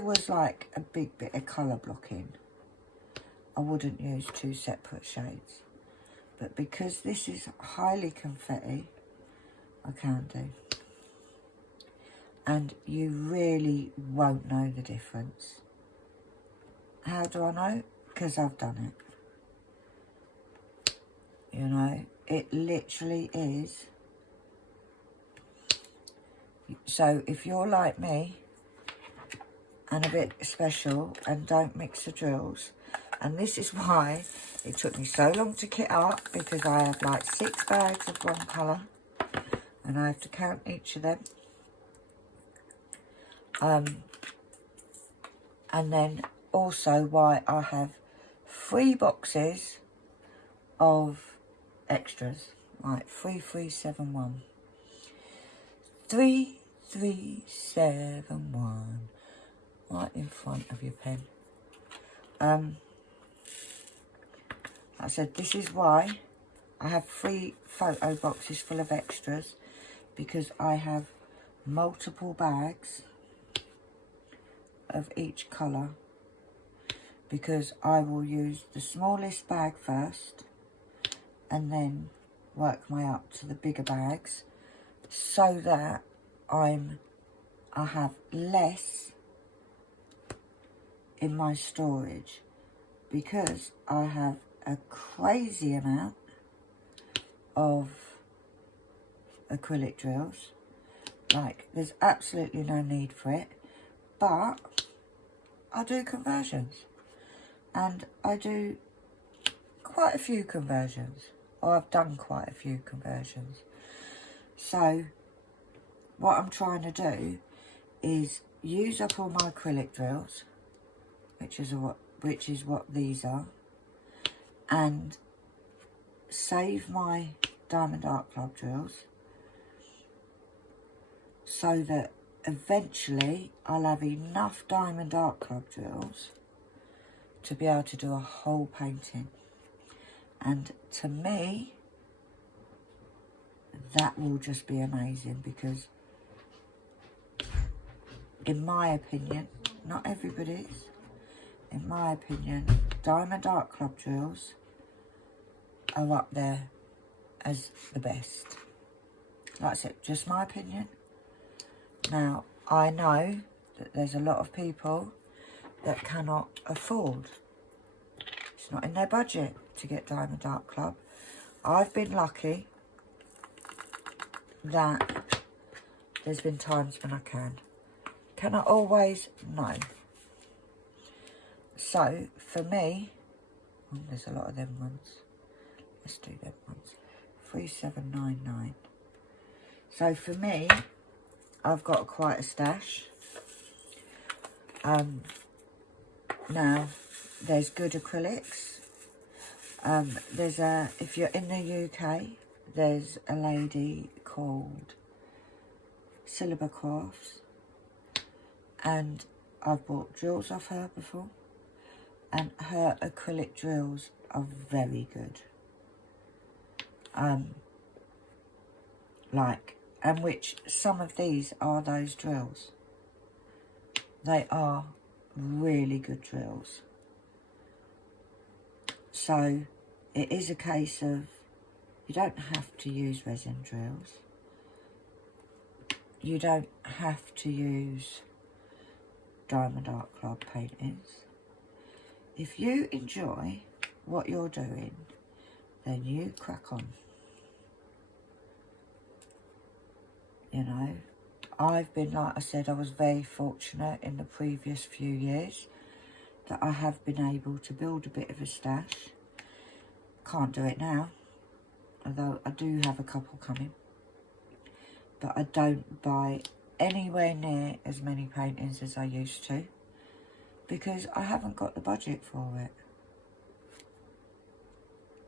was like a big bit of colour blocking, I wouldn't use 2 separate shades. But because this is highly confetti, I can do. And you really won't know the difference. How do I know? Because I've done it. You know, it literally is. So if you're like me and a bit special and don't mix the drills, and this is why it took me so long to kit up, because I have like 6 bags of one colour and I have to count each of them. And then also why I have 3 boxes of extras. Right, 3371. 3371. Right in front of your pen. I said this is why I have 3 photo boxes full of extras, because I have multiple bags of each colour, because I will use the smallest bag first and then work my way up to the bigger bags, so that I have less in my storage, because I have a crazy amount of acrylic drills. Like, there's absolutely no need for it, but I do conversions, and I do quite a few conversions, or I've done quite a few conversions. So what I'm trying to do is use up all my acrylic drills, which is what these are, and save my Diamond Art Club drills, so that eventually I'll have enough Diamond Art Club drills to be able to do a whole painting. And to me, that will just be amazing, because in my opinion, not everybody's, in my opinion, Diamond Art Club drills are up there as the best. That's it, just my opinion. Now, I know that there's a lot of people that cannot afford, it's not in their budget to get Diamond Art Club. I've been lucky that there's been times when I can. Can I always? No. So, for me, there's a lot of them ones. Let's do them ones. 3799. So for me, I've got quite a stash. Now, there's good acrylics. There's a, if you're in the UK, there's a lady called Syllable Crafts, and I've bought drills off her before, and her acrylic drills are very good. And which some of these are those drills. They are really good drills. So it is a case of, you don't have to use resin drills. You don't have to use Diamond Art Club paintings. If you enjoy what you're doing, then you crack on. You know, I've been, like I said, I was very fortunate in the previous few years that I have been able to build a bit of a stash. Can't do it now, although I do have a couple coming. But I don't buy anywhere near as many paintings as I used to, because I haven't got the budget for it.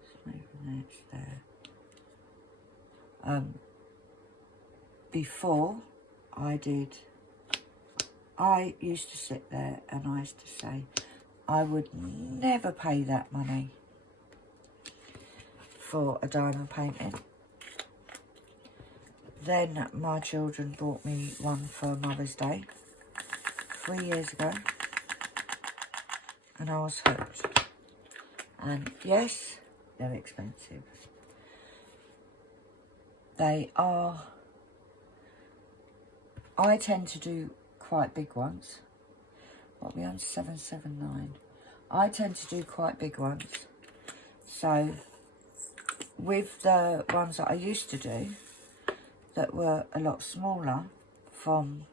So maybe that's there. Before I used to sit there and I used to say, I would never pay that money for a diamond painting. Then my children bought me one for Mother's Day 3 years ago, and I was hooked. And yes, they're expensive. They are. I tend to do quite big ones. What are we on? 779. I tend to do quite big ones. So with the ones that I used to do that were a lot smaller, from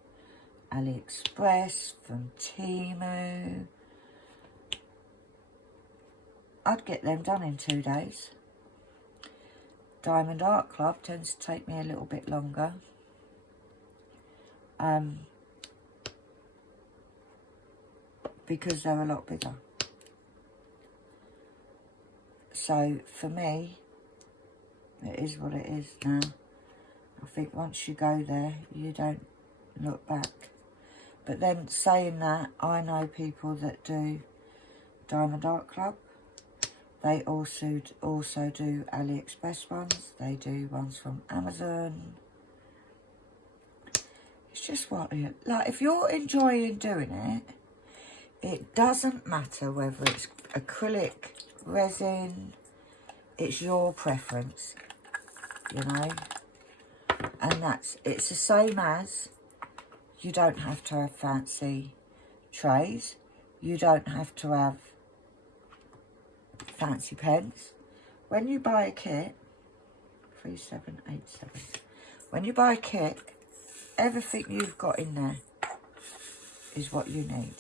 AliExpress, from Temu, I'd get them done in 2 days. Diamond Art Club tends to take me a little bit longer. Because they're a lot bigger. So for me, it is what it is now. I think once you go there, you don't look back. But then saying that, I know people that do Diamond Art Club. They also do AliExpress ones. They do ones from Amazon. It's just what, like, if you're enjoying doing it, it doesn't matter whether it's acrylic, resin, it's your preference, you know. And it's the same as, you don't have to have fancy trays, you don't have to have fancy pens. When you buy a kit, 3787, when you buy a kit, everything you've got in there is what you need.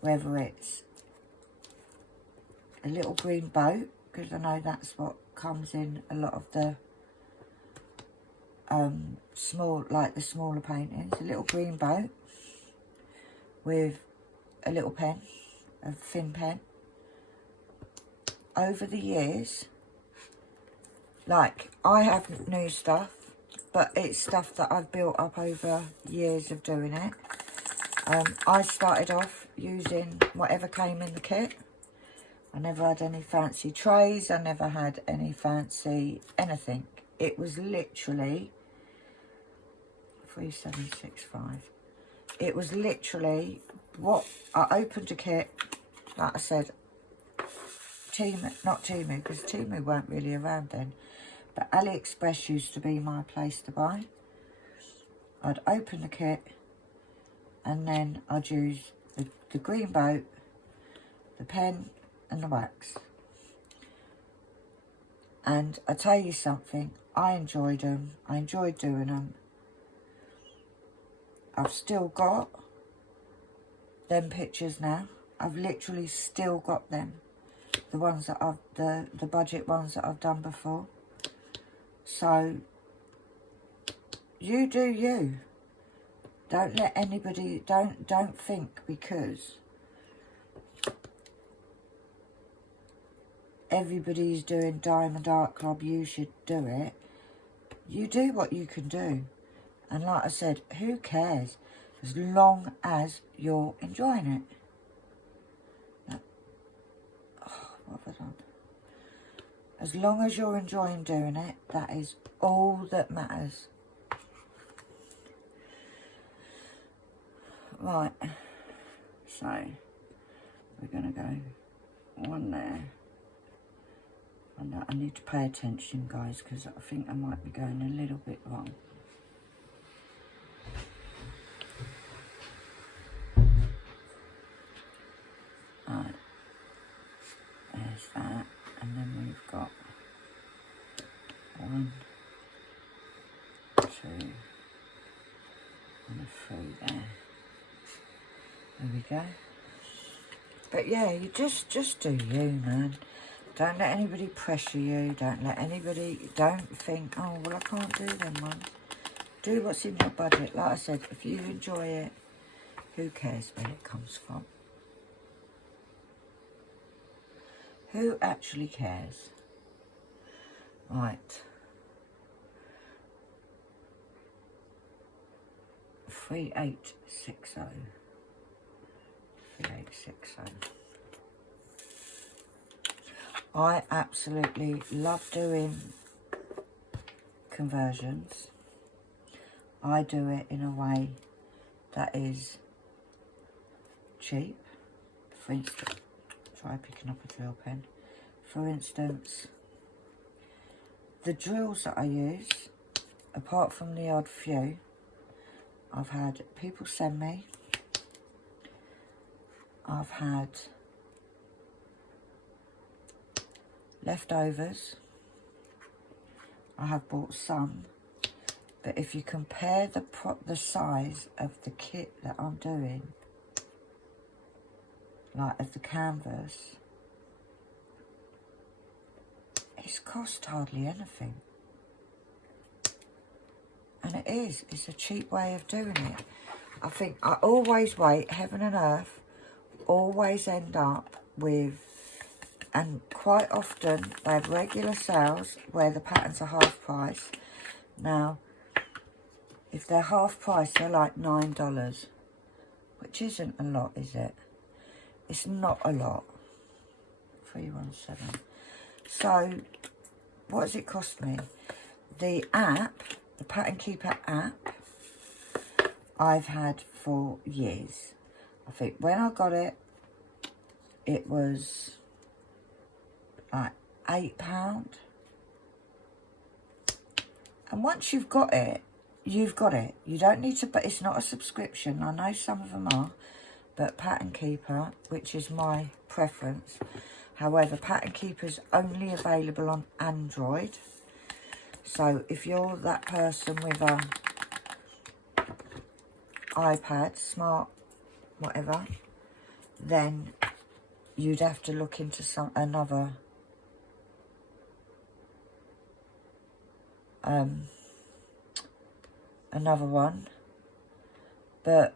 Whether it's a little green boat, because I know that's what comes in a lot of the the smaller paintings. A little green boat with a little pen, a thin pen. Over the years, like, I have new stuff, but it's stuff that I've built up over years of doing it. I started off using whatever came in the kit. I never had any fancy trays. I never had any fancy anything. It was literally 3765. It was literally what I opened a kit. Like I said, not Temu, because Temu weren't really around then. But AliExpress used to be my place to buy. I'd open the kit, and then I'd use the green boat, the pen and the wax. And I tell you something, I enjoyed them. I enjoyed doing them. I've still got them pictures now. I've literally still got them. the ones that I've, the budget ones that I've done before. So, you do you. Don't let anybody, don't think because everybody's doing Diamond Art Club, you should do it. You do what you can do. And like I said, who cares? As long as you're enjoying it. What have I done? As long as you're enjoying doing it, that is all that matters. Right, so we're going to go one there. And I need to pay attention, guys, because I think I might be going a little bit wrong. Right, there's that, and then we've got 1, 2, and a 3 there. There we go. But yeah, you just do you, man. Don't let anybody pressure you. Don't let anybody, don't think, oh, well, I can't do them ones. Do what's in your budget. Like I said, if you enjoy it, who cares where it comes from? Who actually cares? Right. 3860. 3860. I absolutely love doing conversions. I do it in a way that is cheap. For instance, try picking up a drill pen. For instance, the drills that I use, apart from the odd few, I've had people send me. I've had leftovers. I have bought some, but if you compare the size of the kit that I'm doing, like of the canvas, it's cost hardly anything. And it's a cheap way of doing it. I think I always wait, heaven and earth, always end up with, and quite often they have regular sales where the patterns are half price. Now, if they're half price, they're like $9, which isn't a lot, is it? It's not a lot. 317. So, what does it cost me? The app, the Pattern Keeper app, I've had for years. I think when I got it, it was like £8. And once you've got it, you've got it. You don't need to, but it's not a subscription. I know some of them are, but Pattern Keeper, which is my preference. However, Pattern Keeper's only available on Android. So if you're that person with a iPad, smart, whatever, then you'd have to look into another one. But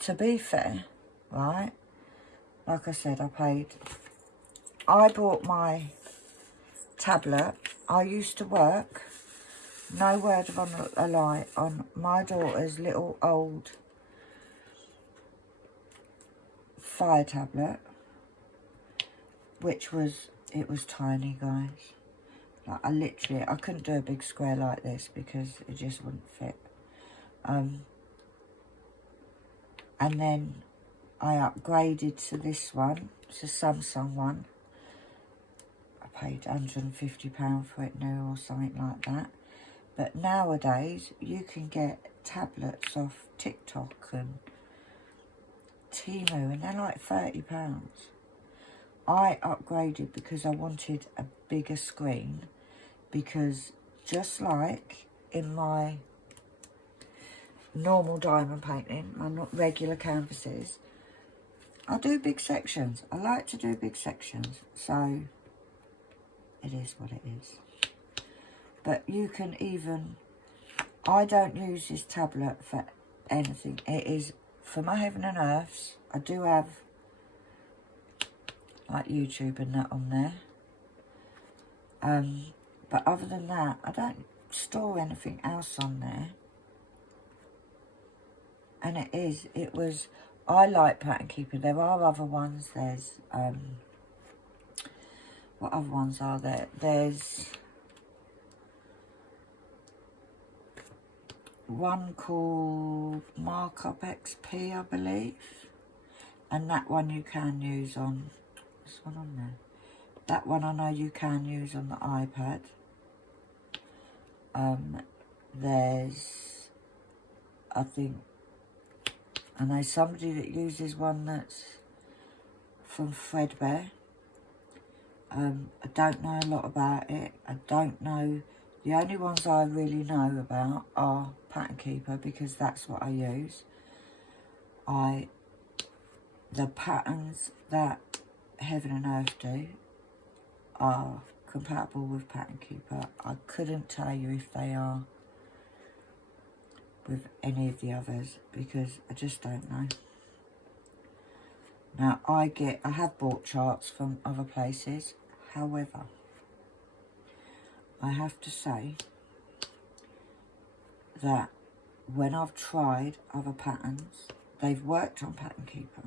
to be fair, right, like I said, I bought my tablet. I used to work, no word of a lie, on my daughter's little old Fire tablet, which was, it was tiny, guys. Like I couldn't do a big square like this because it just wouldn't fit. And then I upgraded to this one. It's a Samsung one. I paid £150 for it new or something like that. But nowadays you can get tablets off TikTok and Temu, and they're like £30. I upgraded because I wanted a bigger screen, because just like in my normal diamond painting, my not regular canvases, I do big sections. I like to do big sections. So it is what it is. But you can even... I don't use this tablet for anything. It is for my Heaven and Earths. I do have like YouTube and that on there. But other than that, I don't store anything else on there. And I like Pattern Keeper. There are other ones. There's, what other ones are there? There's one called Markup XP, I believe. And that one you can use on, this one on there. That one I know you can use on the iPad. There's, I know somebody that uses one that's from Threadbare. I don't know a lot about it. I don't know. The only ones I really know about are Pattern Keeper, because that's what I use. The patterns that Heaven and Earth do are compatible with Pattern Keeper. I couldn't tell you if they are with any of the others, because I just don't know. Now I have bought charts from other places. However, I have to say that when I've tried other patterns, they've worked on Pattern Keeper.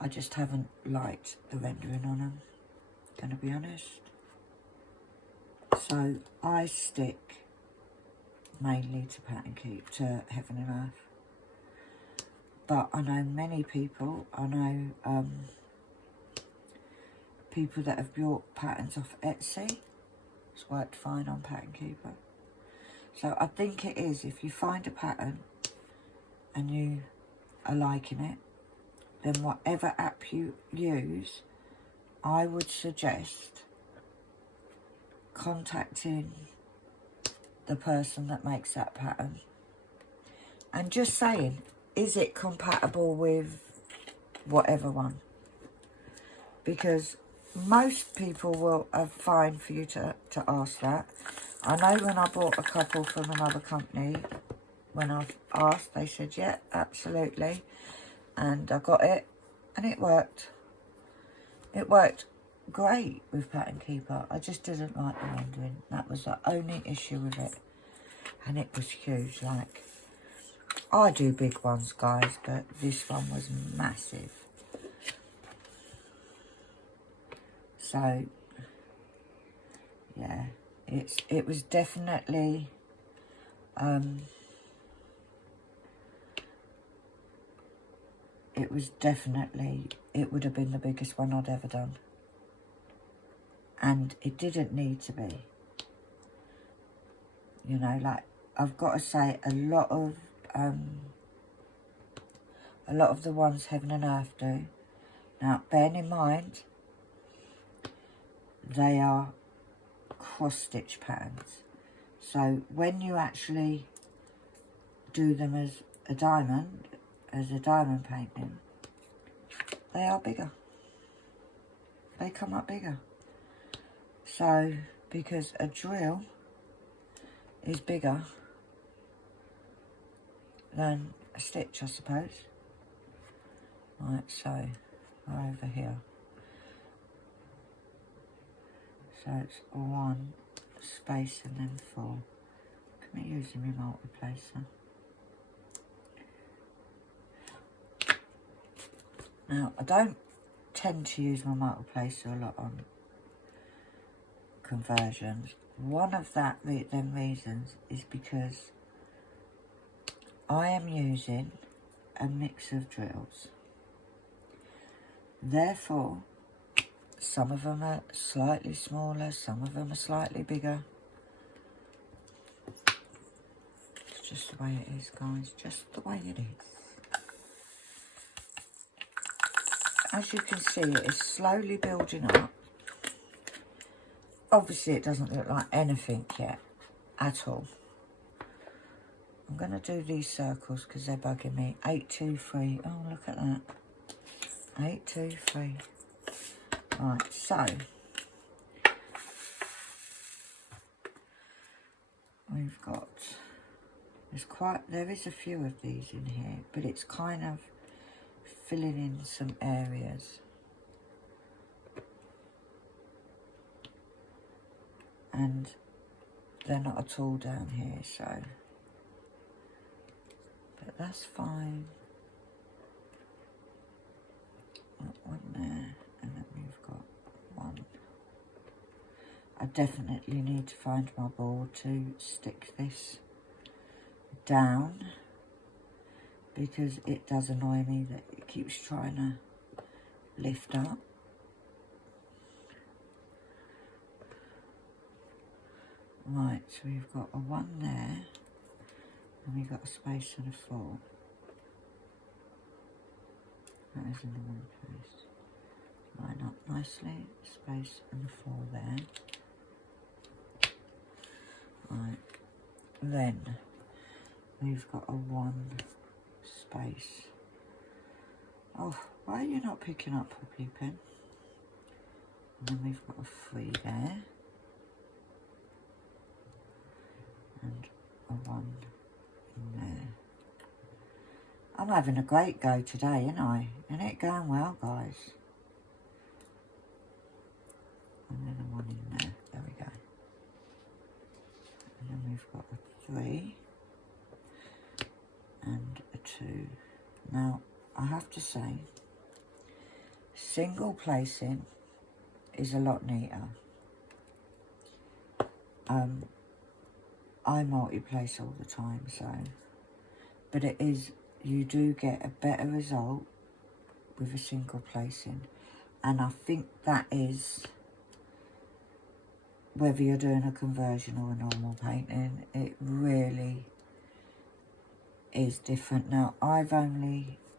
I just haven't liked the rendering on them, gonna be honest. So I stick mainly to Pattern Keeper, to Heaven and Earth. But I know many people, people that have bought patterns off Etsy. It's worked fine on Pattern Keeper. So I think it is, if you find a pattern and you are liking it, then whatever app you use, I would suggest contacting the person that makes that pattern and just saying, is it compatible with whatever one? Because most people will have fine for you to ask that. I know when I bought a couple from another company, when I asked, they said, yeah, absolutely. And I got it, and it worked. It worked great with Pattern Keeper. I just didn't like the rendering. That was the only issue with it. And it was huge. Like, I do big ones, guys, but this one was massive. So, yeah, it was definitely it would have been the biggest one I'd ever done. And it didn't need to be. You know, like, I've got to say, a lot of the ones Heaven and Earth do. Now, bearing in mind, they are cross-stitch patterns. So when you actually do them as a diamond painting, they are bigger. They come up bigger. So, because a drill is bigger than a stitch, I suppose. Right, so, over here. So it's 1 space and then 4. Can I use my multiplacer? Now, I don't tend to use my multiplacer a lot on conversions. One of them reasons is because I am using a mix of drills. Therefore, some of them are slightly smaller, some of them are slightly bigger. It's just the way it is, guys, just the way it is. As you can see, it is slowly building up. Obviously, it doesn't look like anything yet, at all. I'm going to do these circles because they're bugging me. 8, 2, 3. Oh, look at that. 8, 2, 3. Right, so we've got, there is a few of these in here, but it's kind of filling in some areas. And they're not at all down here, so, but that's fine. That one there, and then we've got one. I definitely need to find my board to stick this down, because it does annoy me that it keeps trying to lift up. Right, so we've got a 1 there, and we've got a space and a 4. That is in the one place. Line up nicely, space and a 4 there. Right, then we've got a 1 space. Oh, why are you not picking up properly, pen? And then we've got a 3 there. And a 1 in there. I'm having a great go today, ain't I? Ain't it going well, guys? And then a 1 in there. There we go. And then we've got a 3 and a 2. Now, I have to say, single placing is a lot neater. I multi-place all the time, so, but it is, you do get a better result with a single placing, and I think that is, whether you're doing a conversion or a normal painting, it really is different. Now,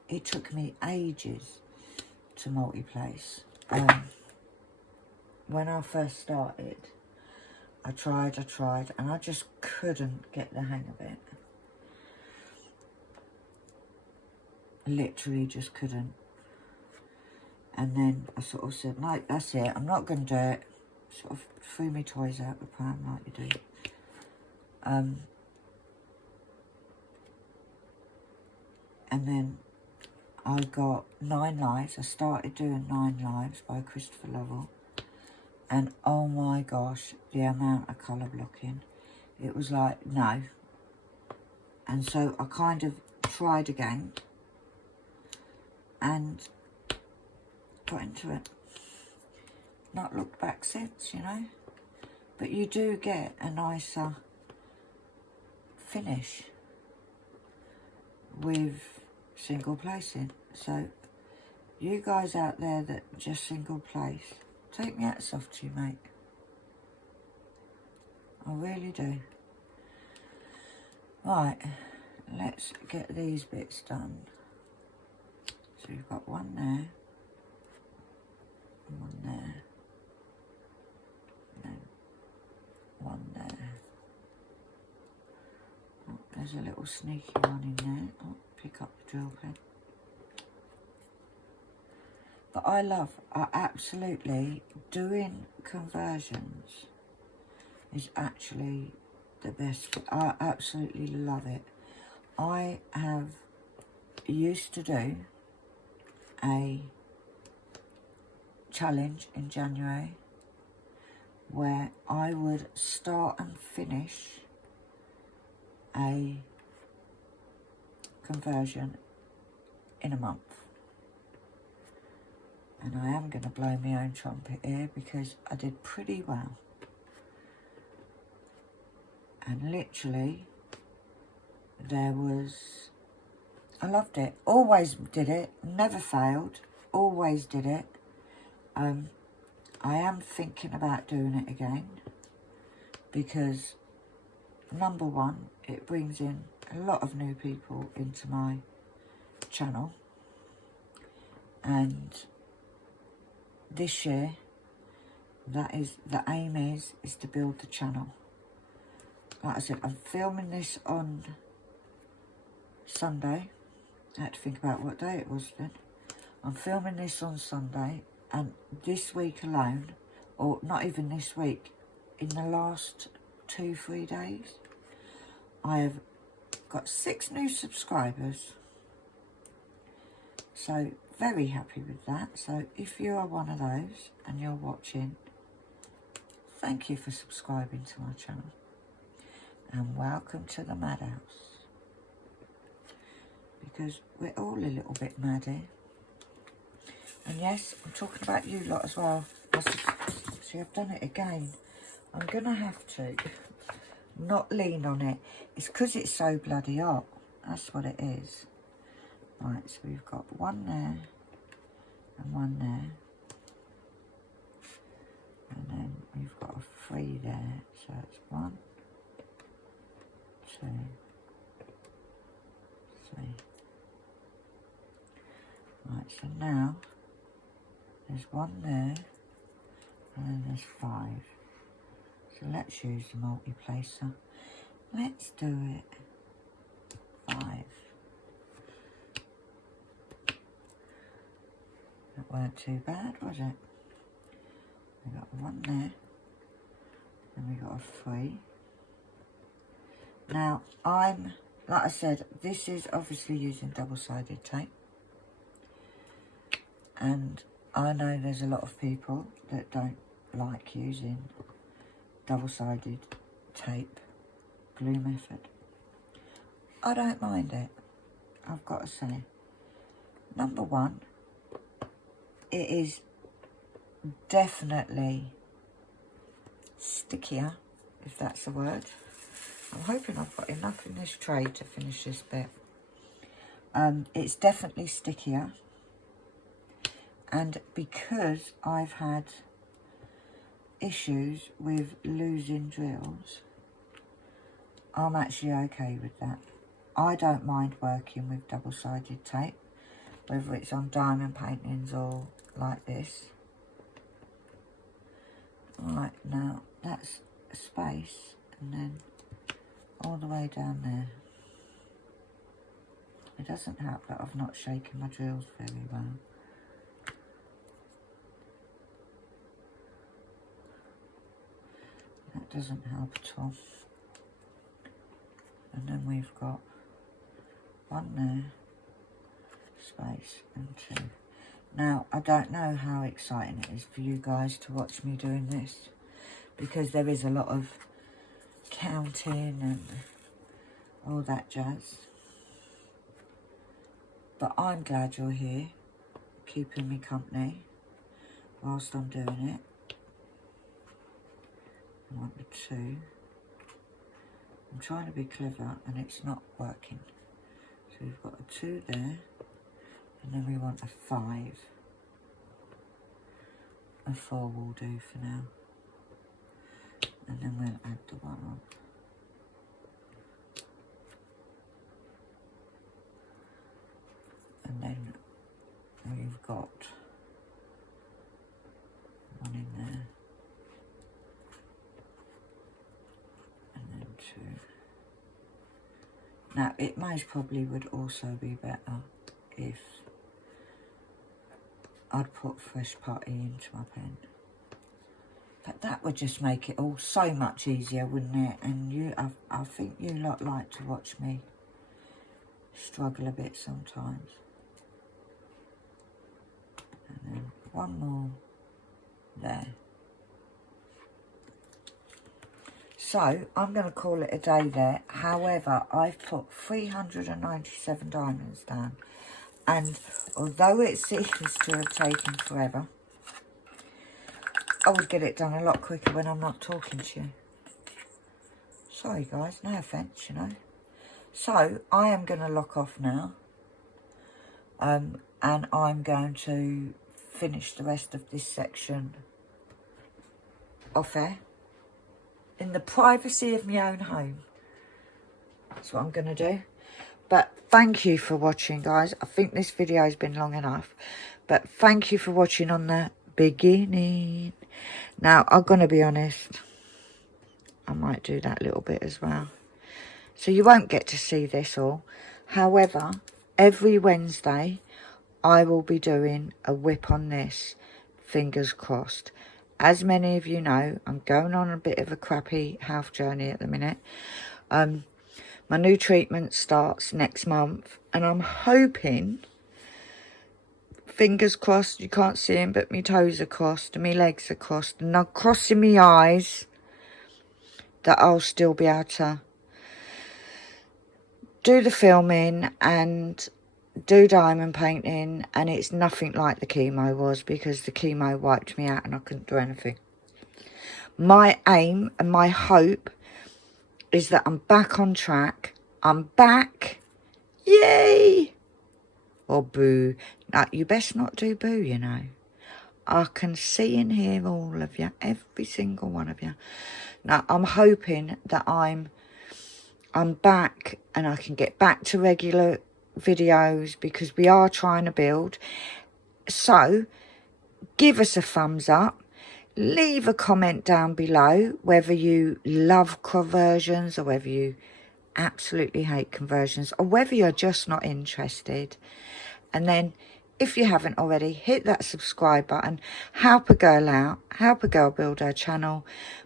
it took me ages to multi-place. When I first started, I tried, and I just couldn't get the hang of it. Literally just couldn't. And then I sort of said, no, that's it, I'm not going to do it. Sort of threw my toys out the pram like you do. And then I got 9 lives. I started doing 9 lives by Christopher Lovell. And oh my gosh, the amount of colour blocking. It was like, no. And so I kind of tried again and got into it. Not looked back since, you know. But you do get a nicer finish with single placing. So you guys out there that just single place, take my hats off to you, mate. I really do. Right, let's get these bits done. So we've got 1 there, 1 there, and then 1 there. Oh, there's a little sneaky one in there. Oh, pick up the drill pen. But I absolutely, doing conversions is actually the best. I absolutely love it. I have used to do a challenge in January where I would start and finish a conversion in a month. And I am going to blow my own trumpet here because I did pretty well. And literally, I loved it. Always did it. Never failed. Always did it. I am thinking about doing it again. Because, number one, it brings in a lot of new people into my channel. And this year, the aim is to build the channel. Like I said, I'm filming this on Sunday. I had to think about what day it was then. I'm filming this on Sunday, and this week alone, or not even this week, in the last 2-3 days, I have got 6 new subscribers. So very happy with that. So if you are one of those and you're watching, thank you for subscribing to my channel, and welcome to the madhouse, because we're all a little bit mad here. And yes, I'm talking about you lot as well. See, I've done it again. I'm gonna have to not lean on it. It's because it's so bloody hot. That's what it is. Right, so we've got 1 there and 1 there, and then we've got a 3 there. So it's 1, 2, 3. Right, so now there's 1 there, and then there's 5. So let's use the multi-placer. Let's do it 5. That weren't too bad, was it? We got 1 there, and we got a 3. Now, like I said, this is obviously using double-sided tape. And I know there's a lot of people that don't like using double-sided tape glue method. I don't mind it, I've got to say. Number one, it is definitely stickier, if that's a word. I'm hoping I've got enough in this tray to finish this bit. It's definitely stickier. And because I've had issues with losing drills, I'm actually okay with that. I don't mind working with double-sided tape, whether it's on diamond paintings or like this. Right, now that's a space, and then all the way down there. It doesn't help that I've not shaken my drills very well. That doesn't help at all. And then we've got 1 there, space, and 2. Now, I don't know how exciting it is for you guys to watch me doing this, because there is a lot of counting and all that jazz. But I'm glad you're here, keeping me company whilst I'm doing it. I want the 2. I'm trying to be clever and it's not working. So we've got a 2 there, and then we want a 5. A 4 will do for now. And then we'll add the 1 on. And then we've got 1 in there. And then 2. Now, it most probably would also be better if I'd put fresh putty into my pen. But that would just make it all so much easier, wouldn't it? And I think you lot like to watch me struggle a bit sometimes. And then 1 more there. So, I'm going to call it a day there. However, I've put 397 diamonds down. And although it seems to have taken forever, I would get it done a lot quicker when I'm not talking to you. Sorry guys, no offence, you know. So, I am going to lock off now. And I'm going to finish the rest of this section off air, in the privacy of my own home. That's what I'm going to do. But thank you for watching, guys. I think this video has been long enough. But thank you for watching on the beginning. Now, I'm going to be honest. I might do that little bit as well. So you won't get to see this all. However, every Wednesday I will be doing a WIP on this, fingers crossed. As many of you know, I'm going on a bit of a crappy health journey at the minute. My new treatment starts next month, and I'm hoping, fingers crossed, you can't see them, but my toes are crossed and my legs are crossed, and I'm crossing my eyes that I'll still be able to do the filming and do diamond painting, and it's nothing like the chemo was, because the chemo wiped me out and I couldn't do anything. My aim and my hope is that I'm back on track. I'm back. Yay! Or boo. No, you best not do boo, you know. I can see and hear all of you, every single one of you. Now, I'm hoping that I'm back and I can get back to regular videos, because we are trying to build. So give us a thumbs up, leave a comment down below whether you love conversions or whether you absolutely hate conversions, or whether you're just not interested. And then if you haven't already, hit that subscribe button, help a girl out, help a girl build her channel.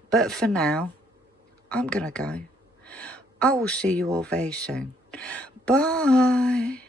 But for now, I'm gonna go. I will see you all very soon. Bye.